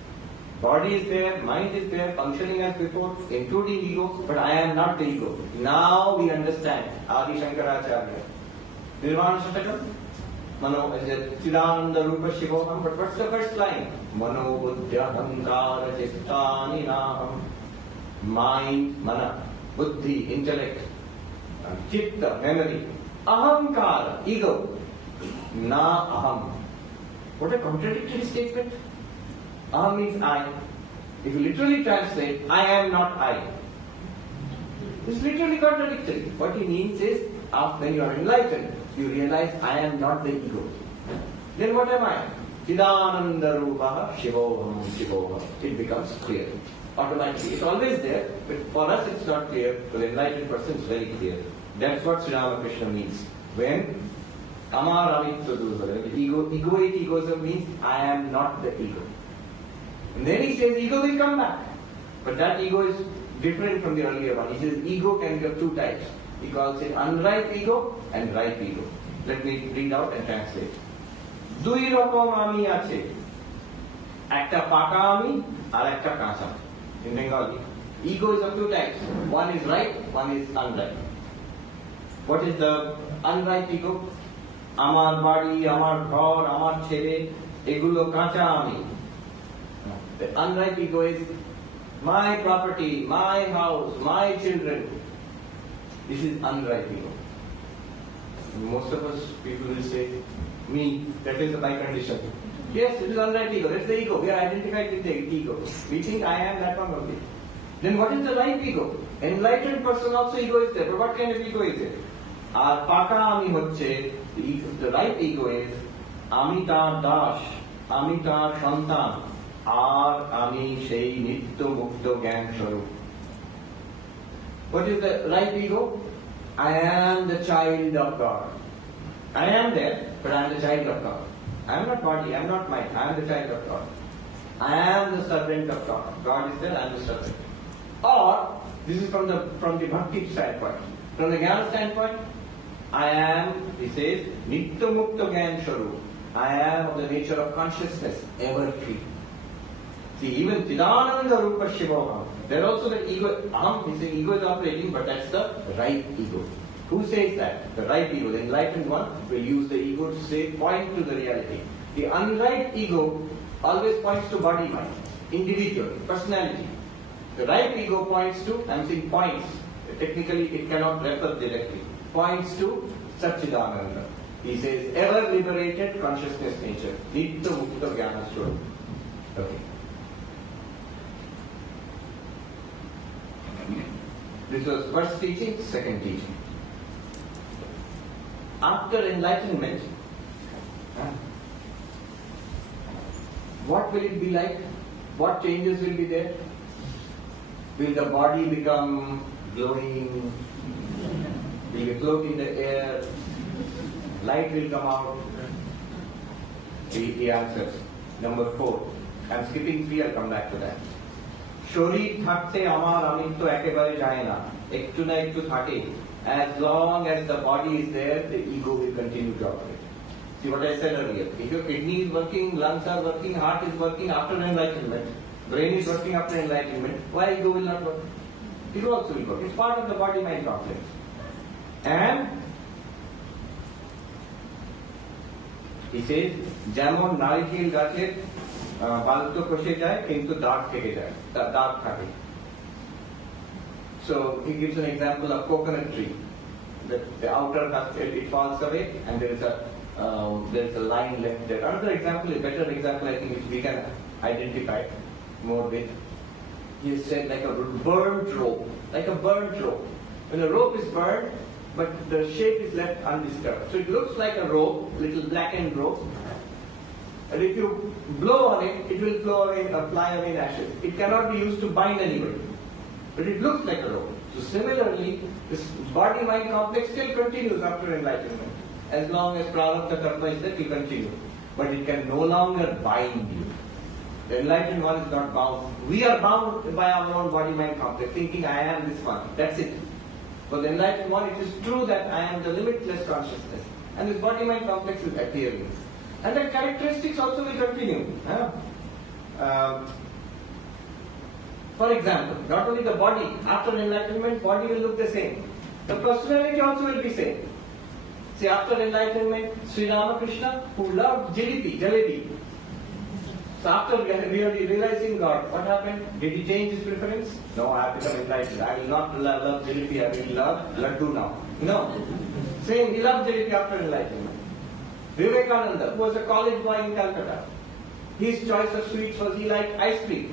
Body is there, mind is there, functioning as before, including ego, but I am not the ego. Now we understand. Adi Shankaracharya. Nirvana Shatakam. Mano is a Chidananda Rupa Shivoham. But what's the first line? Mano Buddhya Hankara Chittani Naham. Mind, mana, buddhi, intellect, chitta, memory. Ahamkara, ego. Na aham. What a contradictory statement. Aham means I. If you literally translate, I am not I. It's literally contradictory. What he means is, when you are enlightened, you realize I am not the ego. Then what am I? Chidananda Rupaha Shivoham Shivoham. It becomes clear. Automatically. It's always there, but for us it's not clear. For the enlightened person it's very clear. That's what Sri Ramakrishna means. When Amaramitva egoic egoism means I am not the ego. And then he says ego will come back. But that ego is different from the earlier one. He says ego can be of two types. He calls it unripe ego and ripe ego. Let me read out and translate. Dui rokom ami ache. Ekta paka ami or ekta kacha. In Bengali. Ego is of two types. One is ripe, one is unripe. What is the unripe ego? Amar body, amar ghar, amar chele, egulo kacha ami. The unripe ego is my property, my house, my children. This is unripe ego. Most of us, people will say, me, that is my condition. Yes, it is unripe ego. That's the ego. We are identified with the ego. We think I am that one only. Then what is the ripe ego? Enlightened person also ego is there. But what kind of ego is it? Our paka ami hocche, the ripe ego is amita dash, amita shantan, ar ami shei nitto mukto gyan sharup. What is the ripe ego? I am the child of God. I am there, but I am the child of God. I am not body, I am not mind, I am the child of God. I am the servant of God. God is there, I am the servant. Or, This is from the bhakti standpoint. From the jnana standpoint, I am, he says, nitya mukta gyan sharup. I am of the nature of consciousness, ever free. See, even Chidananda Rupa Shivoham, there also the ego, Aham, he says ego is operating, but that's the right ego. Who says that? The right ego. The enlightened one will use the ego to say, point to the reality. The unright ego always points to body mind, individual, personality. The right ego points to, I'm saying points, technically it cannot refer directly, points to Satchidananda. He says, ever liberated consciousness nature. Nitya Mukta Jnana Swarup. Okay. This was first teaching, second teaching. After enlightenment, what will it be like? What changes will be there? Will the body become glowing? Will it float in the air? Light will come out? He answers. Number 4. I'm skipping 3, I'll come back to that. শরীর থাকতে আমার আমিত্ব একেবারে যায় না, একটু না একটু থাকে. As long as the body is there, the ego will continue to operate. See what I said earlier. If your kidney is working, lungs are working, heart is working after enlightenment, brain is working after enlightenment, why ego will not work? Ego also will work. It's part of the body-mind complex. And he says, যেমন নারকেল গাছের বাল্য খসে যায় কিন্তু দাগ থেকে যায়, দাগ থাকে. So he gives an example of coconut tree. The outer husk, it falls away and there is a line left there. Another example, a better example I think which we can identify more with. He said like a burnt rope. Like a burnt rope. When a rope is burned, but the shape is left undisturbed. So it looks like a rope, little blackened rope. And if you blow on it, it will fly away in ashes. It cannot be used to bind anybody. But it looks like a rope. So similarly, this body-mind complex still continues after enlightenment. As long as prarabdha karma is there, it will continue. But it can no longer bind you. The enlightened one is not bound. We are bound by our own body-mind complex, thinking I am this one. That's it. For the enlightened one, it is true that I am the limitless consciousness. And this body-mind complex is appearing. And the characteristics also will continue. For example, not only the body, after enlightenment, body will look the same. The personality also will be same. See, after enlightenment, Sri Ramakrishna, who loved jalebi. So after really realizing God, what happened? Did he change his preference? No, I have become enlightened. I will not love jalebi, I will love laddu now. No. Same, he loved jalebi after enlightenment. Vivekananda, who was a college boy in Calcutta, his choice of sweets was he liked ice cream.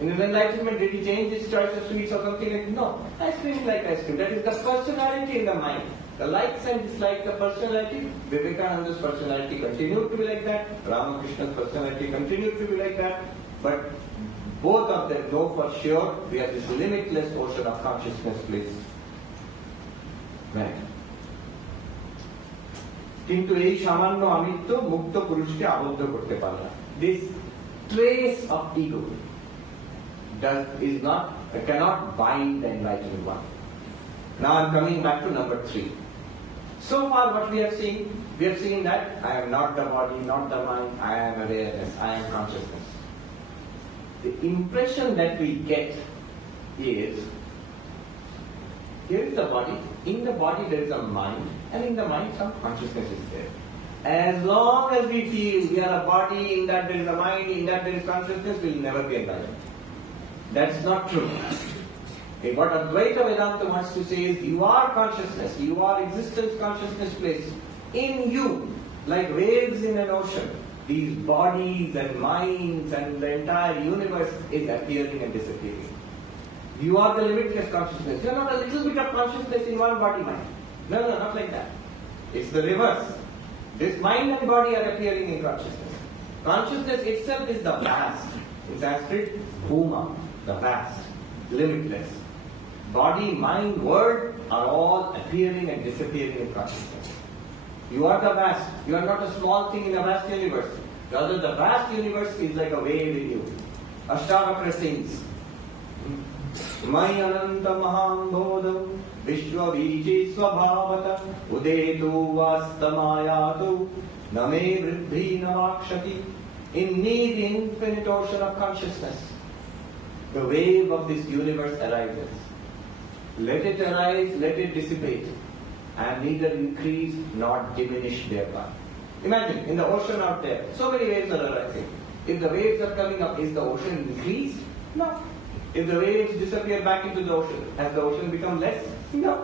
In his enlightenment, did he change his choice of sweets or something like that? No. Ice cream is like ice cream. That is the personality in the mind. The likes and dislikes of personality. Vivekananda's personality continued to be like that. Ramakrishna's personality continued to be like that. But both of them know for sure we have this limitless ocean of consciousness place. Right. কিন্তু এই সামান্য আমিত্ব মুক্ত পুরুষকে আবদ্ধ করতে পারে না. This trace of ego cannot bind the enlightened one. Now I'm coming back to number 3. So far what we have seen that I am not the body, not the mind, I am awareness, I am consciousness. The impression that we get is, here is the body, in the body there is a mind, and in the mind some consciousness is there. As long as we feel we are a body, in that there is a mind, in that there is consciousness, we will never be enlightened. That's not true. What Advaita Vedanta wants to say is, you are consciousness, you are existence consciousness place. In you, like waves in an ocean, these bodies and minds and the entire universe is appearing and disappearing. You are the limitless consciousness. You are not a little bit of consciousness in one body mind. No, not like that. It's the reverse. This mind and body are appearing in consciousness. Consciousness itself is the vast. In Sanskrit, bhuma, the vast, limitless. Body, mind, word are all appearing and disappearing in consciousness. You are the vast. You are not a small thing in a vast universe. Rather, the vast universe is like a wave in you. Ashtavakra sings. Mai ananta maham bodham vishwa viji swabhavata udetu vastamayatu name vriddhi navakshati. In need, the infinite ocean of consciousness, the wave of this universe arises. Let it arise, let it dissipate, and neither increase nor diminish thereby. Imagine, in the ocean out there, so many waves are arising. If the waves are coming up, is the ocean increased? No. If the waves disappear back into the ocean, has the ocean become less? No.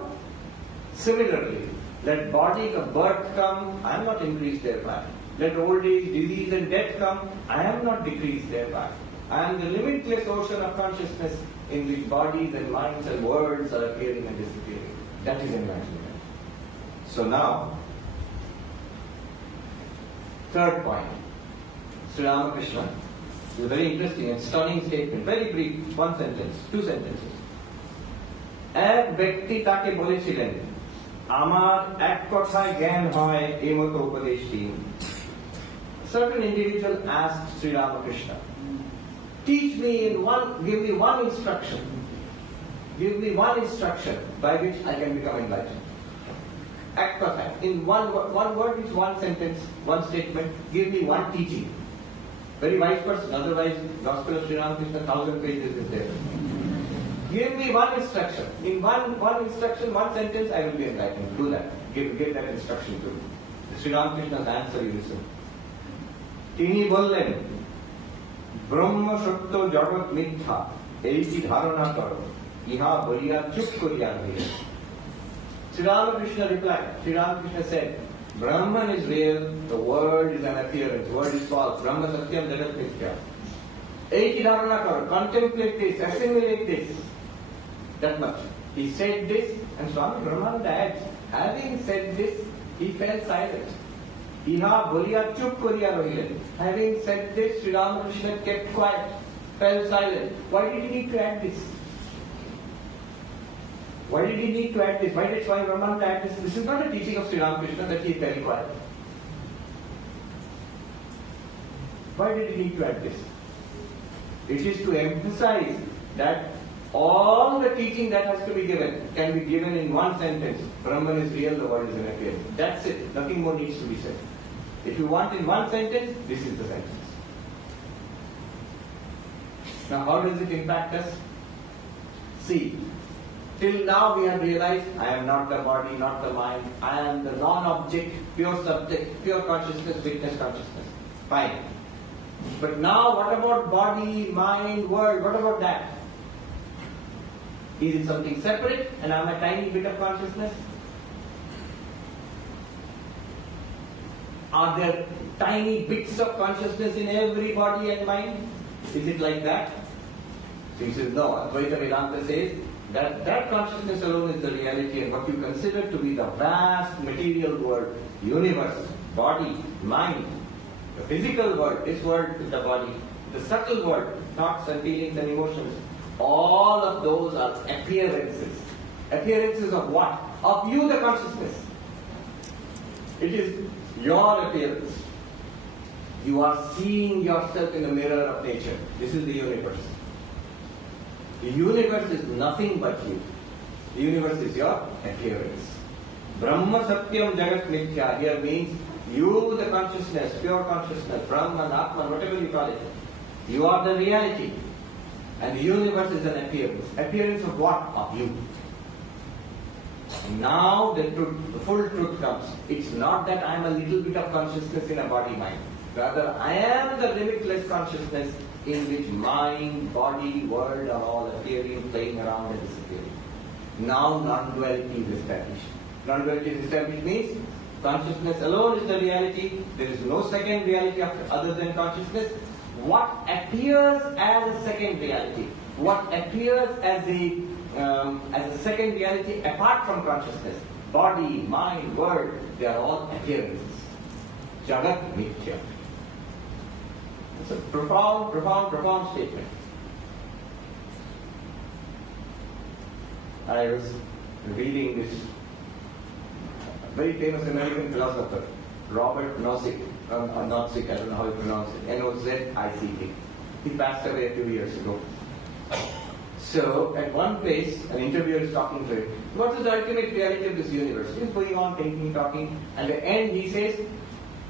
Similarly, let body of birth come, I am not increased thereby. Let old age, disease and death come, I am not decreased thereby. I am the limitless ocean of consciousness in which bodies and minds and worlds are appearing and disappearing. That is enlightenment. So now, third point. Sri Ramakrishna, is a very interesting and stunning statement, very brief, one sentence, two sentences. এক ব্যক্তি তাকে বলেছিলেন, আমার এক কথায় জ্ঞান হয় এই মতো উপদেশ দিন। Certain individual asked Sri Ramakrishna, teach me give me one instruction. Give me one instruction by which I can become enlightened. Ek katha, in one word is one sentence, one statement, give me one teaching. Very wise person, otherwise Gospel of Sri Ramakrishna 1,000 pages is there. Give me one instruction. In one instruction, one sentence, I will be enlightened. Do that. Give that instruction to me. Sri Ramakrishna's answer, you listen. তিনি বললেন, ব্রহ্ম সত্য জগৎ মিথ্যা এইটি ধারণা করো, ইহা বলিয়া চুপ করিয়া রহিলে। Sri Ramakrishna replied, Sri Ramakrishna said, Brahman is real, the world is an appearance, the world is false, Brahma Satyam Jagat Mithya. Eighty dharana karo, contemplate this, assimilate this. That much. He said this, and Swami Sarvapriyananda adds, having said this, he fell silent. Iha boliya chup koriya rohilen. Having said this, Sri Ramakrishna kept quiet, fell silent. Why did he need to add this? Why did he need to add this? Why did Swami Sarvapriyananda add this? This is not a teaching of Sri Ramakrishna that he is very quiet. Why did he need to add this? It is to emphasize that all the teaching that has to be given can be given in one sentence. Brahman is real, the world is an appearance. That's it. Nothing more needs to be said. If you want in one sentence, this is the sentence. Now how does it impact us? See, till now we have realized, I am not the body, not the mind. I am the non-object, pure subject, pure consciousness, witness consciousness. Fine. But now what about body, mind, world? What about that? Is it something separate and I am a tiny bit of consciousness? Are there tiny bits of consciousness in every body and mind? Is it like that? So he says, no. Advaitic Vedanta says that consciousness alone is the reality, and what you consider to be the vast material world, universe, body, mind, the physical world, this world is the body, the subtle world, thoughts and feelings and emotions, all of those are appearances. Appearances of what? Of you, the consciousness. It is your appearance. You are seeing yourself in the mirror of nature. This is the universe. The universe is nothing but you. The universe is your appearance. Brahma Satyam Jagat Mithya here means you, the consciousness, pure consciousness, Brahman, Atman, whatever you call it. You are the reality. And the universe is an appearance. Appearance of what? Of you. Now the full truth comes. It's not that I am a little bit of consciousness in a body-mind. Rather, I am the limitless consciousness in which mind, body, world are all appearing, playing around and disappearing. Now non-duality is established. Non-duality is established means consciousness alone is the reality. There is no second reality other than consciousness. What appears as a second reality, what appears as a second reality apart from consciousness, body, mind, world, they are all appearances. Jagat Mithya. It's a profound statement. I was reading this very famous American philosopher, Robert Nozick, Nozick, I don't know how you pronounce it, Nozick. He passed away a few years ago. So, at one place, an interviewer is talking to him. What is the ultimate reality of this universe? He's going on thinking, talking. At the end, he says,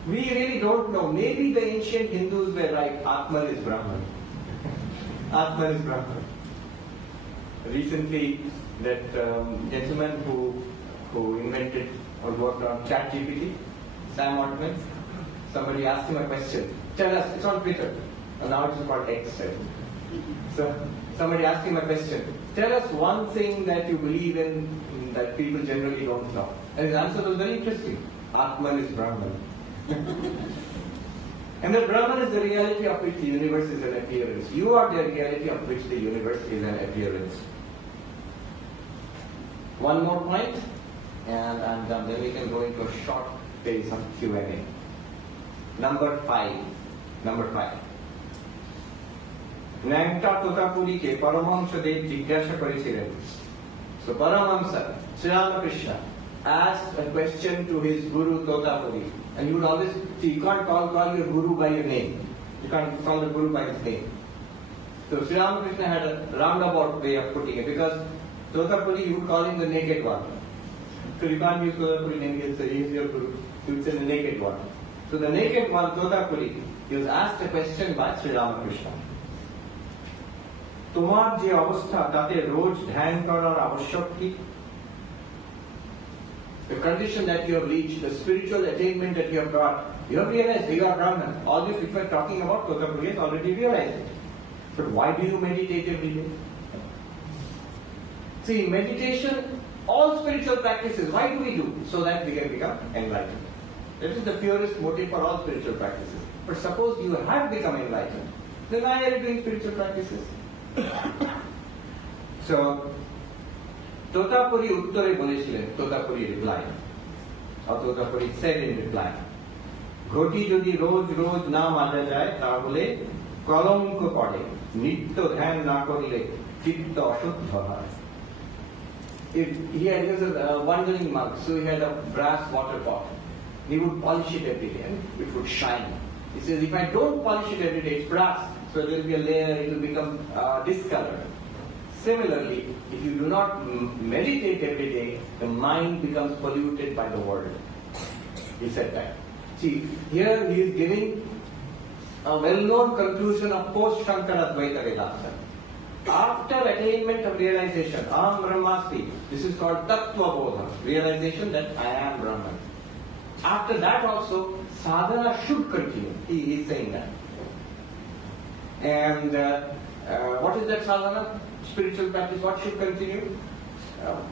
we really don't know. Maybe the ancient Hindus were right. Atman is Brahman. Atman is Brahman. Recently, that gentleman who invented or worked on ChatGPT, Sam Altman, somebody asked him a question. Tell us, it's on Twitter. And now it's called X. Right? So, somebody asked him a question. Tell us one thing that you believe in that people generally don't know. And his answer was very interesting. Atman is Brahman. And the Brahman is the reality of which the universe is an appearance. You are the reality of which the universe is an appearance. One more point, and I'm done. Then we can go into a short phase of Q&A. Number 5. ন্যাংটা তোতাপুরীকে পরমহংসদেব জিজ্ঞাসা করেছিলেন. So Paramahamsa, Sri Ramakrishna, asked a question to his guru Totapuri. And you would always, see, you can't call your guru by your name. You can't call the guru by his name. So Sri Ramakrishna had a roundabout way of putting it, because Totapuri, you would call him the naked one. So you can't use Totapuri name, he is your guru. You would say the naked one. So the naked one, Totapuri, he was asked a question by Sri Ramakrishna. তোমার যে অবস্থা তাতে রোজ ধ্যান করার আবশ্যক কি? The condition that you have reached, the spiritual attainment that you have got, you have realized you are Brahman. All this which we are talking about, Totapuri has already realized it. But why do you meditate every day? See, meditation, all spiritual practices, why do we do? So that we can become enlightened. That is the purest motive for all spiritual practices. But suppose you have become enlightened, then why are you doing spiritual practices? So, Totapuri uttore bolechilen, Totapuri replied, or Totapuri said in reply, ঘটি যদি রোজ রোজ না মাজা যায় তাহলে কলঙ্ক পড়ে, নিত্য ধ্যান না করলে চিত্ত অশুদ্ধ হয়. He was a wandering monk, so he had a brass water pot. He would polish it every day and it would shine. He says, if I don't polish it every day, it's brass, so there will be a layer, it will become discolored. Similarly, if you do not meditate every day, the mind becomes polluted by the world. He said that. See, here he is giving a well-known conclusion of post-Shankara Advaita Vedanta. After attainment of realization, Aham Brahmasmi, this is called Tattva Bodha, realization that I am Brahman. After that also, sadhana should continue. He is saying that. And what is that sadhana? Spiritual practice, what should continue?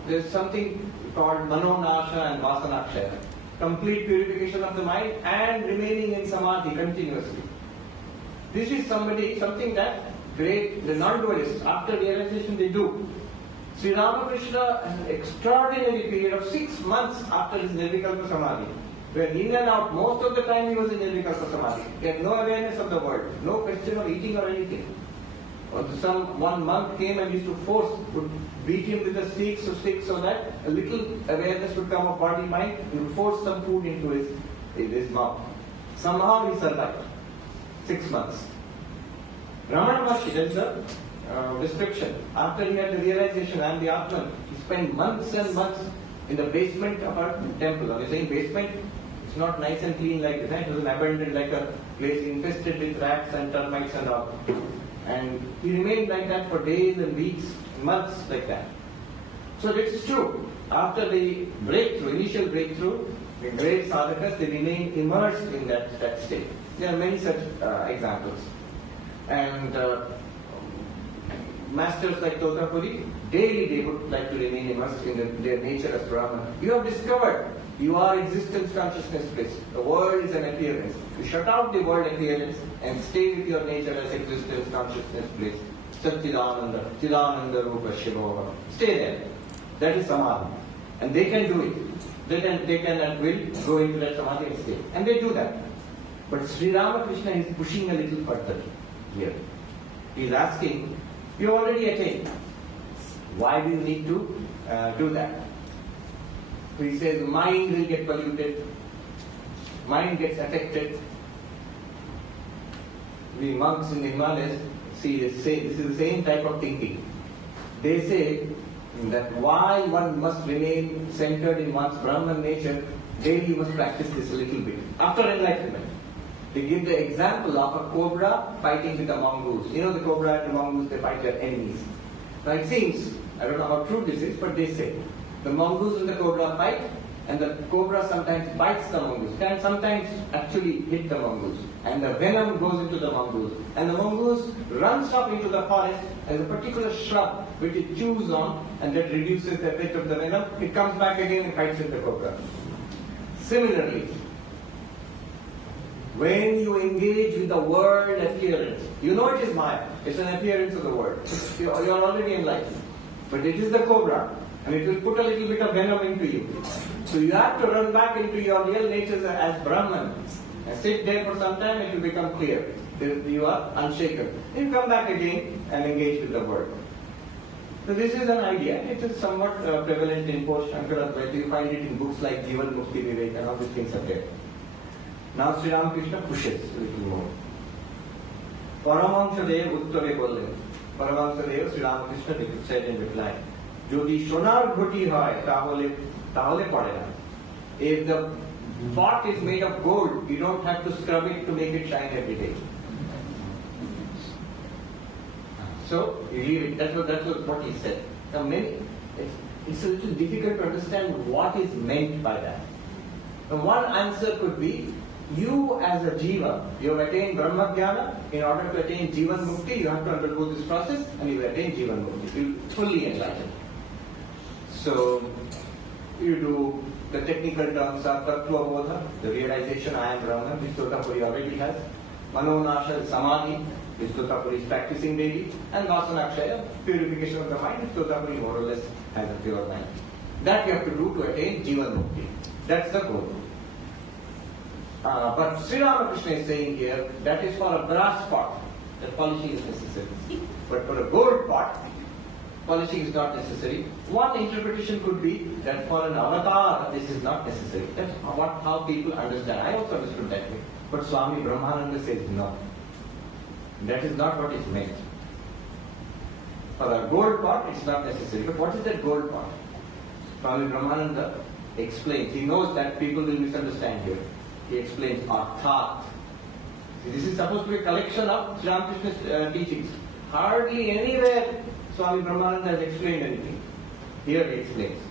There's something called Manonasha and Vasanakshaya. Complete purification of the mind and remaining in samadhi continuously. This is something that the non-dualists, after realization, they do. Sri Ramakrishna has an extraordinary period of 6 months after his Nirvikalpa Samadhi, where in and out, most of the time he was in Nirvikalpa Samadhi. He had no awareness of the world, no question of eating or anything. One monk came and used to would beat him with a stick so that a little awareness would come of body mind, and would force some food into his mouth. Somehow he survived 6 months. Ramana Maharshi, there is a description. After he had the realization and the Atman, he spent months and months in the basement of a temple. Are you saying basement? It's not nice and clean like this. It was abandoned like a place infested with rats and termites and all. And he remained like that for days and weeks, months like that. So this is true. After the initial breakthrough, the great sadhakas, they remain immersed in that state. There are many such examples. And masters like Totapuri, daily they would like to remain immersed in their nature as Brahman. You have discovered you are existence consciousness bliss. The world is an appearance. You shut out the world appearance and stay with your nature as existence consciousness bliss. Satchidananda, Chidananda Rupa Shivoha. Stay there. That is Samadhi. And they can do it. They can and will go into that Samadhi and stay. And they do that. But Sri Ramakrishna is pushing a little further here. He is asking, you already attained. Why do you need to do that? So he says, mind will get polluted. Mind gets affected. The monks in the Himalayas see this is the same type of thinking. they say that why one must remain centered in one's Brahman nature, daily you must practice this a little bit. After enlightenment, they give the example of a cobra fighting with a mongoose. You know the cobra and the mongoose, they fight their enemies. Now it seems, I don't know how true this is, but they say, the mongoose and the cobra fight, and the cobra sometimes bites the mongoose, can sometimes actually hit the mongoose, and the venom goes into the mongoose, and the mongoose runs off into the forest, and a particular shrub which it chews on, and that reduces the effect of the venom, it comes back again and fights with the cobra. Similarly, when you engage with the world appearance, you know it is Maya, it's an appearance of the world, you are already enlightened, but it is the cobra, and it will put a little bit of venom into you. So you have to run back into your real nature as Brahman and sit there for some time, it will become clear. You are unshaken. Then you come back again and engage with the world. So this is an idea. It is somewhat prevalent in post-Shankara Advaita. You find it in books like Jivan Mukti Vivek and all these things are there. Now Sri Ramakrishna pushes a little more. Paramahansadev uttare bollen. Paramahansadev Sri Ramakrishna said in reply, Jodi sonar ghoti hoy tahole pore na. If the pot is made of gold, you don't have to scrub it to make it shine every day. So you leave it. That was what he said. Now it's a little difficult to understand what is meant by that. Now one answer could be, you as a jiva, you have attained Brahma Jnana. In order to attain Jivan Mukti, you have to undergo this process, and you attain Jivan Mukti. You fully enlighten. So you do the technical terms are Tattva Bodha, the realization I am Brahman, which Totapuri already has. Manonasha Samadhi, which Totapuri is practicing daily. And Vasanakshaya, purification of the mind, which Totapuri more or less has a pure mind. That you have to do to attain Jivan Mukti. That's the goal. But Sri Ramakrishna is saying here, that is for a brass pot, that polishing is necessary. But for a gold pot, polishing is not necessary. One interpretation could be that for an avatar, this is not necessary. That's how people understand. I also understood that way. But Swami Brahmananda says no. That is not what is meant. For a gold pot, it's not necessary. But what is that gold pot? Swami Brahmananda explains. He knows that people will misunderstand here. He explains Arthat. This is supposed to be a collection of Sri Ramakrishna's teachings. Hardly anywhere Swami Brahmananda has explained anything. Here he explains.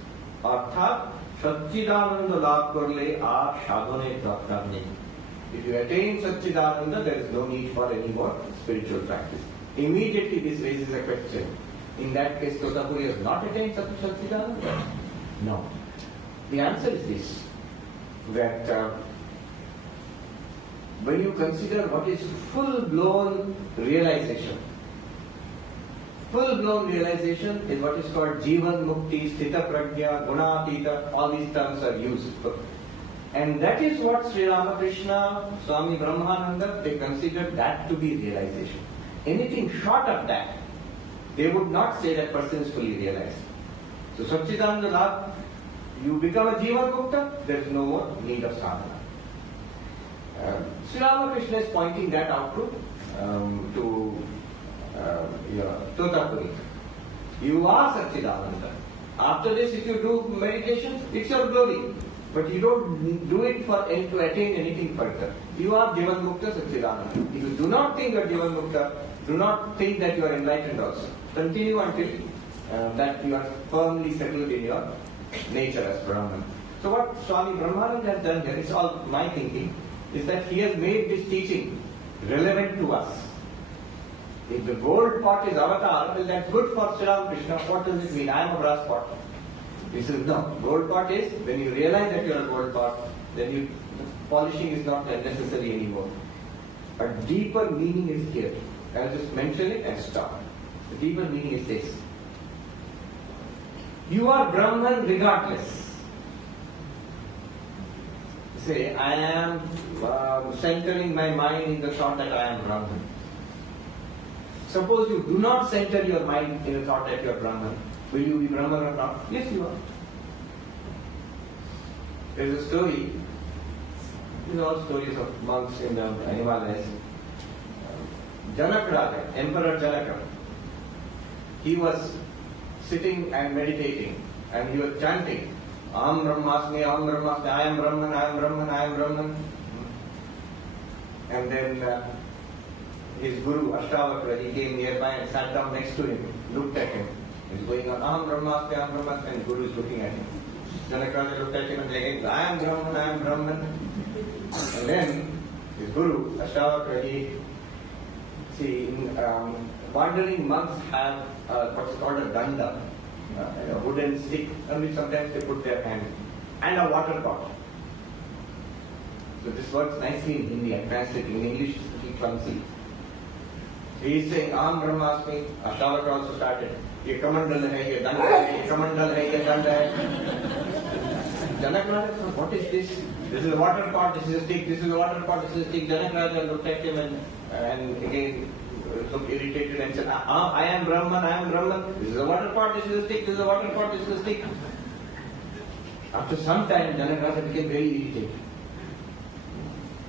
Arthat Satchidananda labh karle aap sadhane prakar nahi. If you attain Satchidananda, there is no need for any more spiritual practice. Immediately this raises a question. In that case, Totapuri has not attained Satchidananda? No. The answer is this, that when you consider what is full-blown realization, full-blown realization is what is called Jivan Mukti, Sthita Prajna, Gunatita, all these terms are used. And that is what Sri Ramakrishna, Swami Brahmananda, they considered that to be realization. Anything short of that, they would not say that person is fully realized. So Satchidananda Labh, you become a Jivan Mukta, there is no more need of sadhana. Sri Ramakrishna is pointing that out to Totapuri. You are Satchidananda. After this, if you do meditation, it's your glory. But you don't do it to attain anything further. You are Jivan Mukta Satchidananda. If you do not think you are Jivan Mukta, do not think that you are enlightened also. Continue until that you are firmly settled in your nature as Brahman. So what Swami Brahmananda has done here, it's all my thinking, is that he has made this teaching relevant to us. If the gold pot is avatar, well that's good for Sri Ramakrishna. What does it mean? I am a brass pot. He says no. Gold pot is, when you realize that you are a gold pot, then the polishing is not necessary anymore. A deeper meaning is here. I'll just mention it and stop. The deeper meaning is this. You are Brahman regardless. Say, I am centering my mind in the thought that I am Brahman. Suppose you do not center your mind in the thought that you are Brahman. Will you be Brahman or not? Yes, you are. There is a story, these are all stories of monks in the Himalayas. Janak Raja, Emperor Janaka, he was sitting and meditating, and he was chanting, Aham Brahmasmi, I am Brahman, I am Brahman, I am Brahman. And then his guru, Ashtavakra, he came nearby and sat down next to him, looked at him. He's going on, Aham Brahmasmi, and the guru is looking at him. Janaka looked at him and saying, I am Brahman, I am Brahman. And then his guru, Ashtavakra, wandering monks have what's called a danda, a wooden stick on which sometimes they put their hand, and a water pot. So this works nicely in Hindi. I translate in English, it's pretty clumsy. So he is saying, Aham Brahmasmi. Ashtavakra also started. Ye kamandal hai, ye danda hai, ye kamandal hai, ye danda hai. Janaka, what is this? This is a water pot, this is a stick, this is a water pot, this is a stick. Janaka looked at him and again looked irritated and said, I am Brahman, I am Brahman. This is a water pot, this is a stick, this is a water pot, this is a stick. After some time, Janaka became very irritated.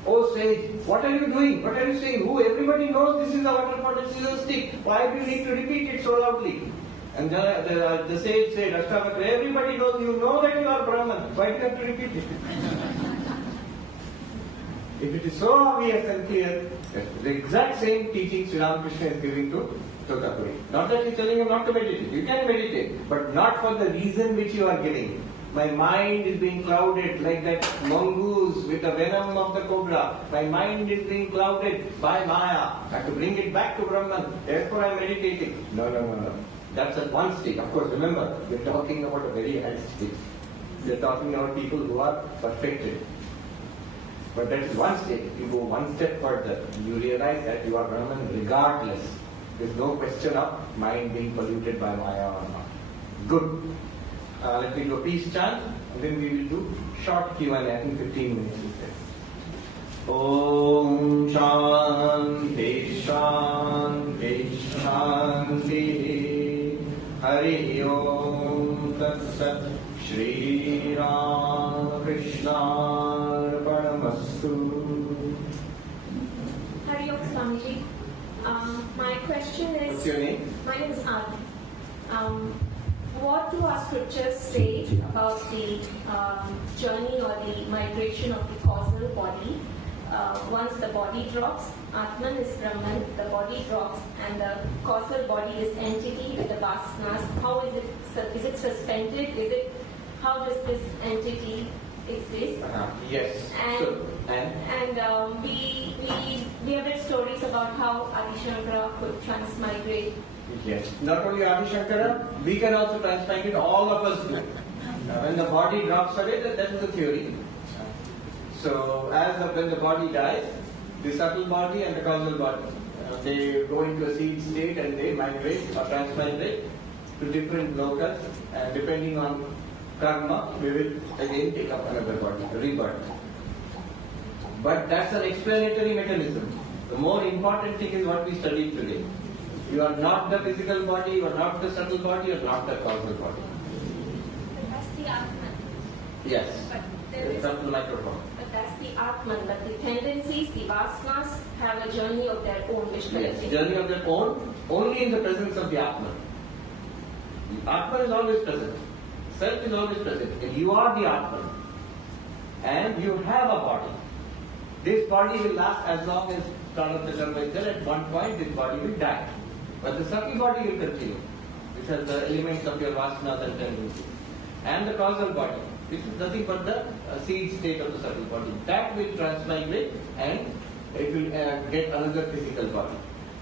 Oh sage, what are you doing? What are you saying? Everybody knows this is a water pot, this is a stick. Why do you need to repeat it so loudly? And the sage said, Ashtavakra, everybody knows, you know that you are Brahman. Why do you have to repeat it? If it is so obvious and clear, the exact same teaching Sri Ramakrishna is giving to Totapuri. Not that he is telling him not to meditate. You can meditate, but not for the reason which you are giving. My mind is being clouded like that mongoose with the venom of the cobra. My mind is being clouded by Maya. I have to bring it back to Brahman. Therefore I am meditating. No. That's at one stage. Of course, remember, we are talking about a very high stage. We are talking about people who are perfected. But that is one stage. You go one step further. You realize that you are Brahman regardless. There is no question of mind being polluted by Maya or not. Good. Let me do a peace chant, and then we will do short Q&A, I think 15 minutes instead. Om Shanti Shanti Shanti Hari Om Tat Sat Shri Ramakrishna Paramastu. Hari Om Swamiji. My question is... What's your name? My name is Advaitic. What do our scriptures say about the journey or the migration of the causal body? Once the body drops, Atman is Brahman, the body drops, and the causal body is entity with the vasanas. How is it? Is it suspended? How does this entity exist? Yes. And we have read stories about how Adi Shankara could transmigrate. Yes. Not only Adi Shankara, we can also transmigrate, all of us do. When the body drops away, that is the theory. So, when the body dies, the subtle body and the causal body, they go into a seed state and they migrate or transmigrate to different locals, and depending on karma, we will again take up another body, rebirth. But that's an explanatory mechanism. The more important thing is what we studied today. You are not the physical body, you are not the subtle body, you are not the causal body. But that's the Atman. Yes. But there is the microphone. But that's the Atman. But the tendencies, the vasanas, have a journey of their own. Yes, journey of their own, only in the presence of the Atman. The Atman is always present. Self is always present. And you are the Atman. And you have a body. This body will last as long as Pranatha Dharma is there. At one point, this body will die. But the subtle body will continue. These are the elements of your vasanas and tendencies. And the causal body. This is nothing but the seed state of the subtle body. That will transmigrate and it will get another physical body.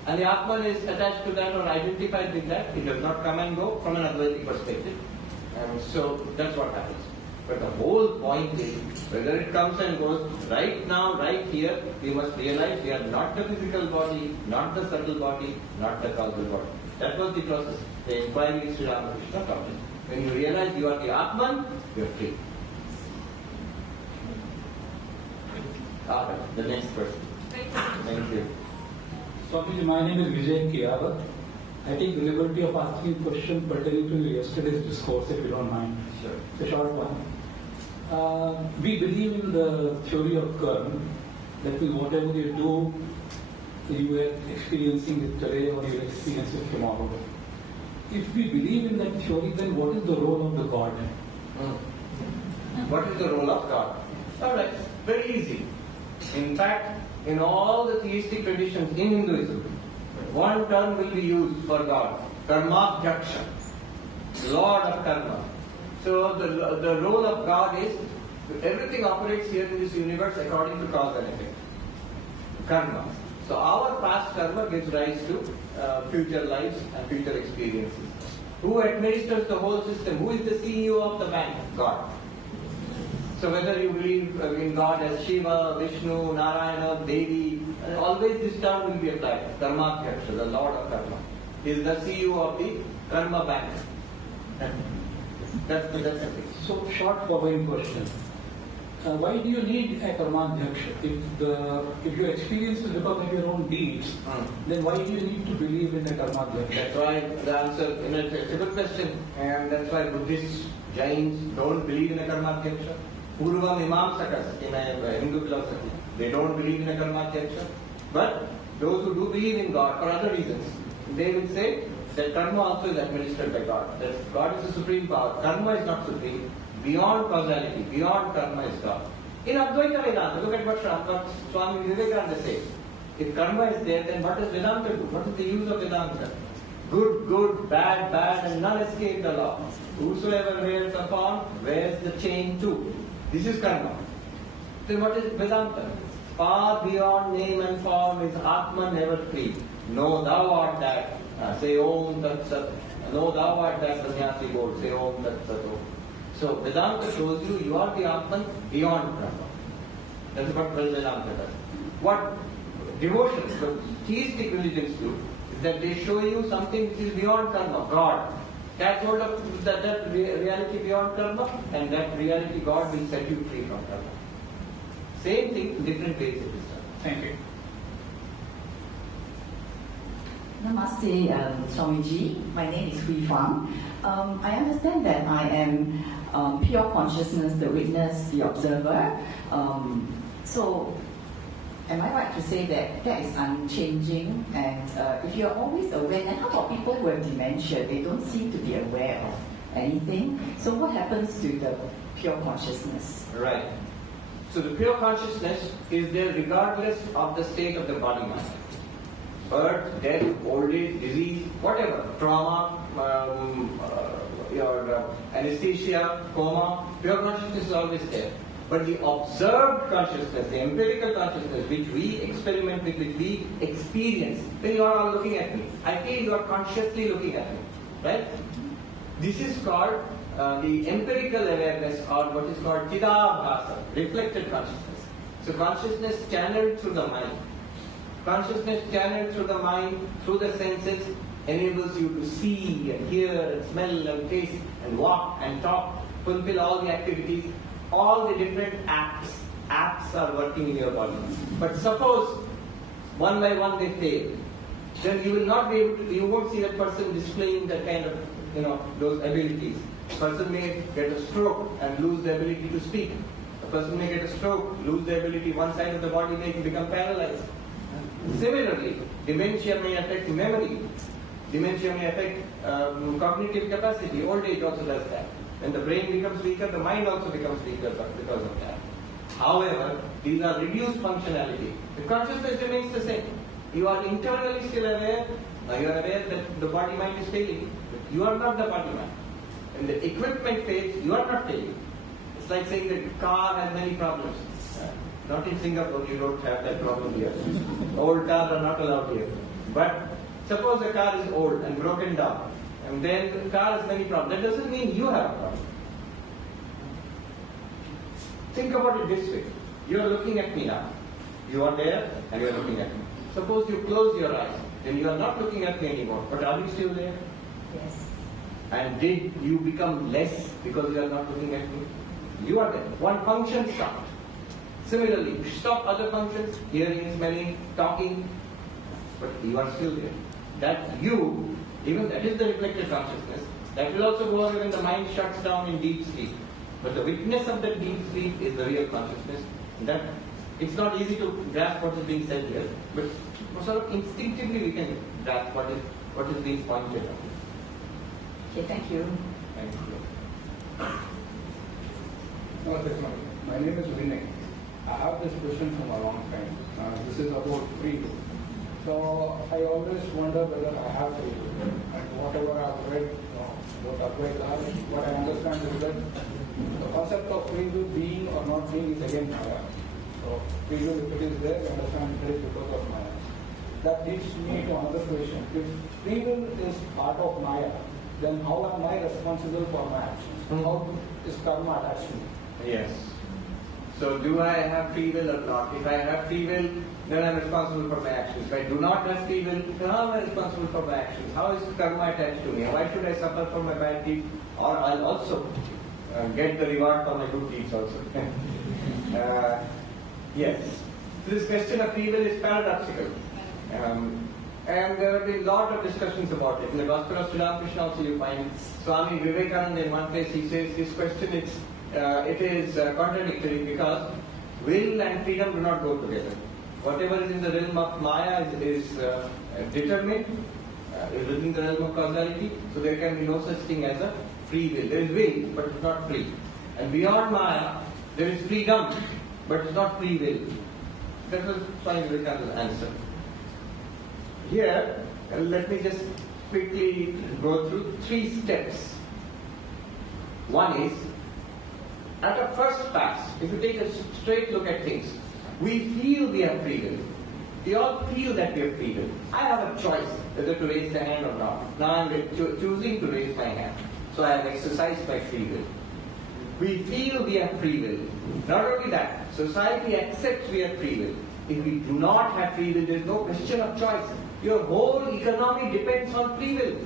And the Atman is attached to that or identified with that. It does not come and go from an Advaitic perspective. And so that's what happens. But the whole point is, whether it comes and goes, right now, right here, we must realize we are not the physical body, not the subtle body, not the causal body. That was the process. The inquiry Sri Ramakrishna taught us. When you realize you are the Atman, you are free. The next person. Thank you. Swamiji, my name is Vijay Kiawat. I take the liberty of asking a question pertaining to yesterday's discourse, if you don't mind. Sure. It's a short one. We believe in the theory of karma, that means whatever you do, you are experiencing it today or you will experience it tomorrow. if we believe in that theory, then what is the role of the God? What is the role of God? Alright, very easy. In fact, in all the theistic traditions in Hinduism, one term will be used for God, Karmadhyaksha, Lord of Karma. So the role of God is, everything operates here in this universe according to cause and effect. Karma. So our past karma gives rise to future lives and future experiences. Who administers the whole system? Who is the CEO of the bank? God. So whether you believe in God as Shiva, Vishnu, Narayana, Devi, always this term will be applied. Karmadhyaksha, the Lord of Karma. He is the CEO of the Karma bank. That's the thing. So, short following question. Why do you need a Karmadhyaksha? If your experience is because of your own deeds, then why do you need to believe in a Karmadhyaksha? That's why the answer, it's a good question, and that's why Buddhists, Jains don't believe in a Karmadhyaksha. Purva Mimamsakas in a Hindu philosophy, they don't believe in a Karmadhyaksha. But those who do believe in God for other reasons, they will say that karma also is administered by God. That God is the supreme power. Karma is not supreme. Beyond causality, beyond karma is God. In Advaita Vedanta, look at what Swami Vivekananda says. If karma is there, then what does Vedanta do? What is the use of Vedanta? Good, good, bad, bad, and none escape the law. Whosoever wears upon, wears the chain too. This is karma. Then what is Vedanta? Far beyond name and form is Atma never free. Know thou art that. Say Om Tat Sat. Know thou art that sannyasi board. Say Om Tat Sat Om. So Vedanta shows you are the Atman beyond karma. That is what Vedanta does. What devotion, the theistic religions do, is that they show you something which is beyond karma, God. Catch hold of that reality beyond karma, and that reality God will set you free from karma. Same thing, different ways it is done. Thank you. Namaste, Swamiji. My name is Hui Huang. I understand that I am pure consciousness, the witness, the observer. So, am I right to say that that is unchanging? And if you're always aware, then how about people who have dementia? They don't seem to be aware of anything. So, what happens to the pure consciousness? Right. So, the pure consciousness is there regardless of the state of the body mind. Birth, death, old age, disease, whatever, trauma, your anesthesia, coma, pure consciousness is always there. But the observed consciousness, the empirical consciousness, which we experiment with, which we experience, then you are all looking at me. I feel you are consciously looking at me, right? This is called the empirical awareness, or what is called chidabhasa, reflected consciousness. So consciousness channeled through the mind. Consciousness channeled through the mind, through the senses, enables you to see and hear and smell and taste and walk and talk, fulfill all the activities, all the different acts. Acts are working in your body. But suppose one by one they fail, then you will not be able to, you won't see that person displaying that kind of, those abilities. A person may get a stroke and lose the ability to speak. A person may get a stroke, lose the ability, one side of the body may become paralyzed. Similarly, dementia may affect memory. Dementia may affect cognitive capacity. Old age also does that. When the brain becomes weaker, the mind also becomes weaker because of that. However, these are reduced functionality. The consciousness remains the same. You are internally still aware. You are aware that the body mind is failing. But you are not the body mind. When the equipment fails, you are not failing. It's like saying that the car has many problems. Not in Singapore, you don't have that problem here. Old cars are not allowed here. But suppose the car is old and broken down, and then the car has many problems. That doesn't mean you have a problem. Think about it this way. You are looking at me now. You are there and you are looking at me. Suppose you close your eyes, then you are not looking at me anymore. But are you still there? Yes. And did you become less because you are not looking at me? You are there. One function stopped. Similarly, you stop other functions, hearing, smelling, talking, but you are still there. That you, even that is the reflected consciousness, that will also go away when the mind shuts down in deep sleep. But the witness of that deep sleep is the real consciousness. That it's not easy to grasp what is being said here, but sort of instinctively we can grasp what is being pointed out. Okay, thank you. Thank you. Namaste, Swami. My name is Vinay. I have this question from a long time. This is about free will. So I always wonder whether I have free will. And whatever I have read about Advaitic, what I understand is that the concept of free will being or not being is again Maya. So free will, if it is there, we understand it is because of Maya. That leads me to another question. If free will is part of Maya, then how am I responsible for my actions? How is karma attached to me? Yes. So do I have free will or not? If I have free will, then I'm responsible for my actions. If I do not have free will, then how am I responsible for my actions? How is karma attached to me? Why should I suffer for my bad deeds? Or I'll also get the reward for my good deeds also. Yes. This question of free will is paradoxical. And there have been a lot of discussions about it. In the Gospel of Ramakrishna also you find Swami Vivekananda in one place he says this question is contradictory because will and freedom do not go together. Whatever is in the realm of Maya is determined, is within the realm of causality, so there can be no such thing as a free will. There is will, but it's not free. And beyond Maya, there is freedom, but it's not free will. That was Swami Vivekananda's answer. Here, let me just quickly go through 3 steps. One is, at a first pass, if you take a straight look at things, we feel we have free will. We all feel that we have free will. I have a choice whether to raise the hand or not. Now I am choosing to raise my hand. So I have exercised my free will. We feel we have free will. Not only that, society accepts we have free will. If we do not have free will, there is no question of choice. Your whole economy depends on free will.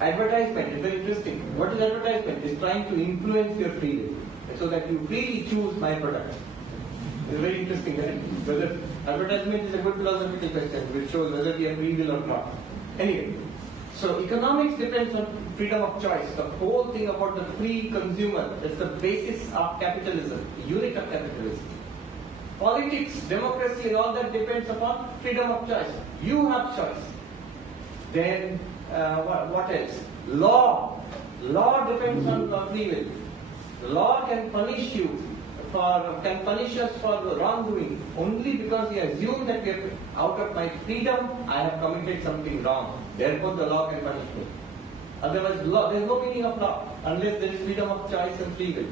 Advertisement is very interesting. What is advertisement? It's trying to influence your free will so that you freely choose my product. It's very interesting, right? Whether advertisement is a good philosophical question which shows whether we have free will or not. Anyway, so economics depends on freedom of choice. The whole thing about the free consumer is the basis of capitalism, the unit of capitalism. Politics, democracy and all that depends upon freedom of choice. You have choice. Then what else? Law. Law depends on free will. The law can punish us for wrongdoing only because we assume that we are out of my freedom, I have committed something wrong. Therefore the law can punish me. Otherwise there is no meaning of law unless there is freedom of choice and free will.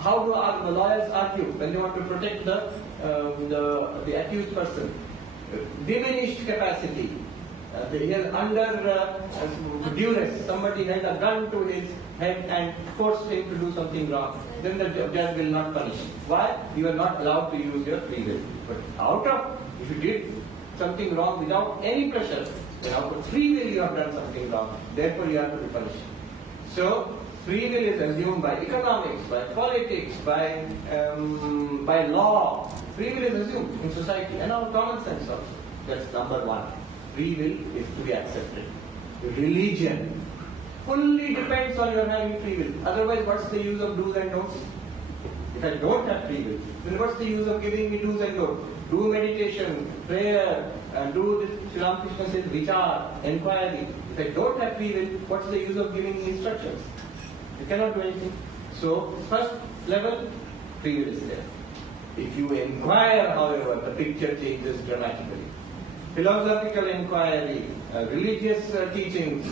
How do the lawyers argue when they want to protect the accused person? Diminished capacity. He is under duress. Somebody held a gun to his head and forced him to do something wrong. Then the judge will not punish. Why? You are not allowed to use your free will. But if you did something wrong without any pressure, then out of free will you have done something wrong. Therefore you have to be punished. So free will is assumed by economics, by politics, by law. Free will is assumed in society and our common sense also. That's number one. Free will is to be accepted. Religion fully depends on your having free will. Otherwise, what's the use of do's and don'ts? If I don't have free will, then what's the use of giving me do's and don'ts? Do meditation, prayer, and do this, Sri Ramakrishna says, vichar, inquiry. If I don't have free will, what's the use of giving me instructions? You cannot do anything. So, first level, free will is there. If you inquire, however, the picture changes dramatically. Philosophical inquiry, religious teachings,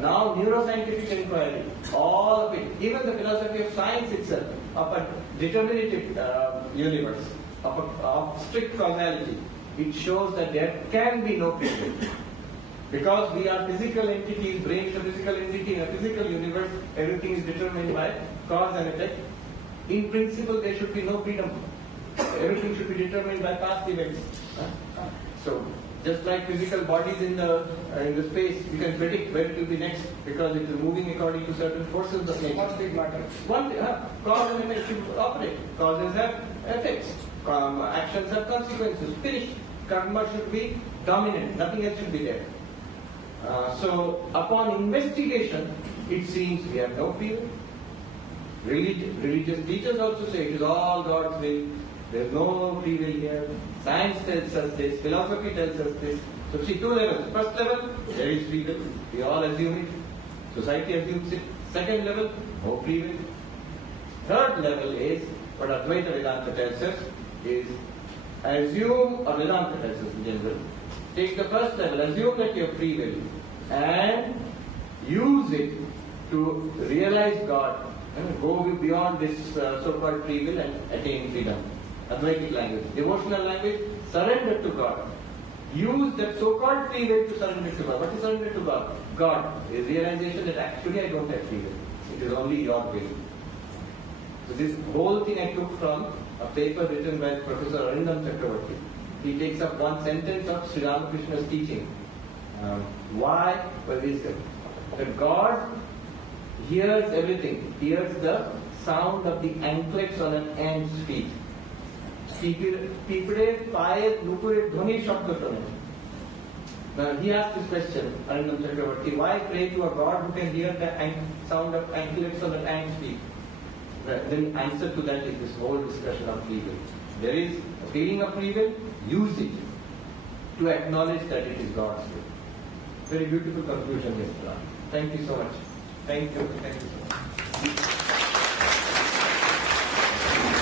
now neuroscientific inquiry, all of it, even the philosophy of science itself, of a determinative universe, of strict causality, it shows that there can be no free will. Because we are physical entities, brain is a physical entity in a physical universe, everything is determined by cause and effect. In principle, there should be no freedom. Everything should be determined by past events. So, just like physical bodies in the space, you can predict where it will be next because it is moving according to certain forces of nature. One big matter. Cause and effect should operate. Causes have effects. Actions have consequences. Finished. Karma should be dominant. Nothing else should be there. So, upon investigation, it seems we have no free will. Religious teachers also say it is all God's will. There is no free will here. Science tells us this, philosophy tells us this. So see, two levels. First level, there is free will. We all assume it. Society assumes it. Second level, no free will. Third level is what Advaita Vedanta tells us is assume, or Vedanta tells us in general, take the first level, assume that you have free will and use it to realize God and go beyond this so-called free will and attain freedom. Advaitic language. Devotional language, surrender to God. Use that so-called free will to surrender to God. What is surrender to God? God is realization that actually I don't have free will. It is only your will. So this whole thing I took from a paper written by Professor Arindam Chakravarti. He takes up one sentence of Sri Ramakrishna's teaching. Why? For wisdom. That God hears everything. Hears the sound of the anklets on an ant's feet. Now he asked this question, Arindam Chakravarti, why pray to a God who can hear the sound of anklets on an ant's feet? Then answer to that is this whole discussion of free will. There is a feeling of free will, use it to acknowledge that it is God's will. Very beautiful conclusion, Mr. Ram. Thank you so much. Thank you so much.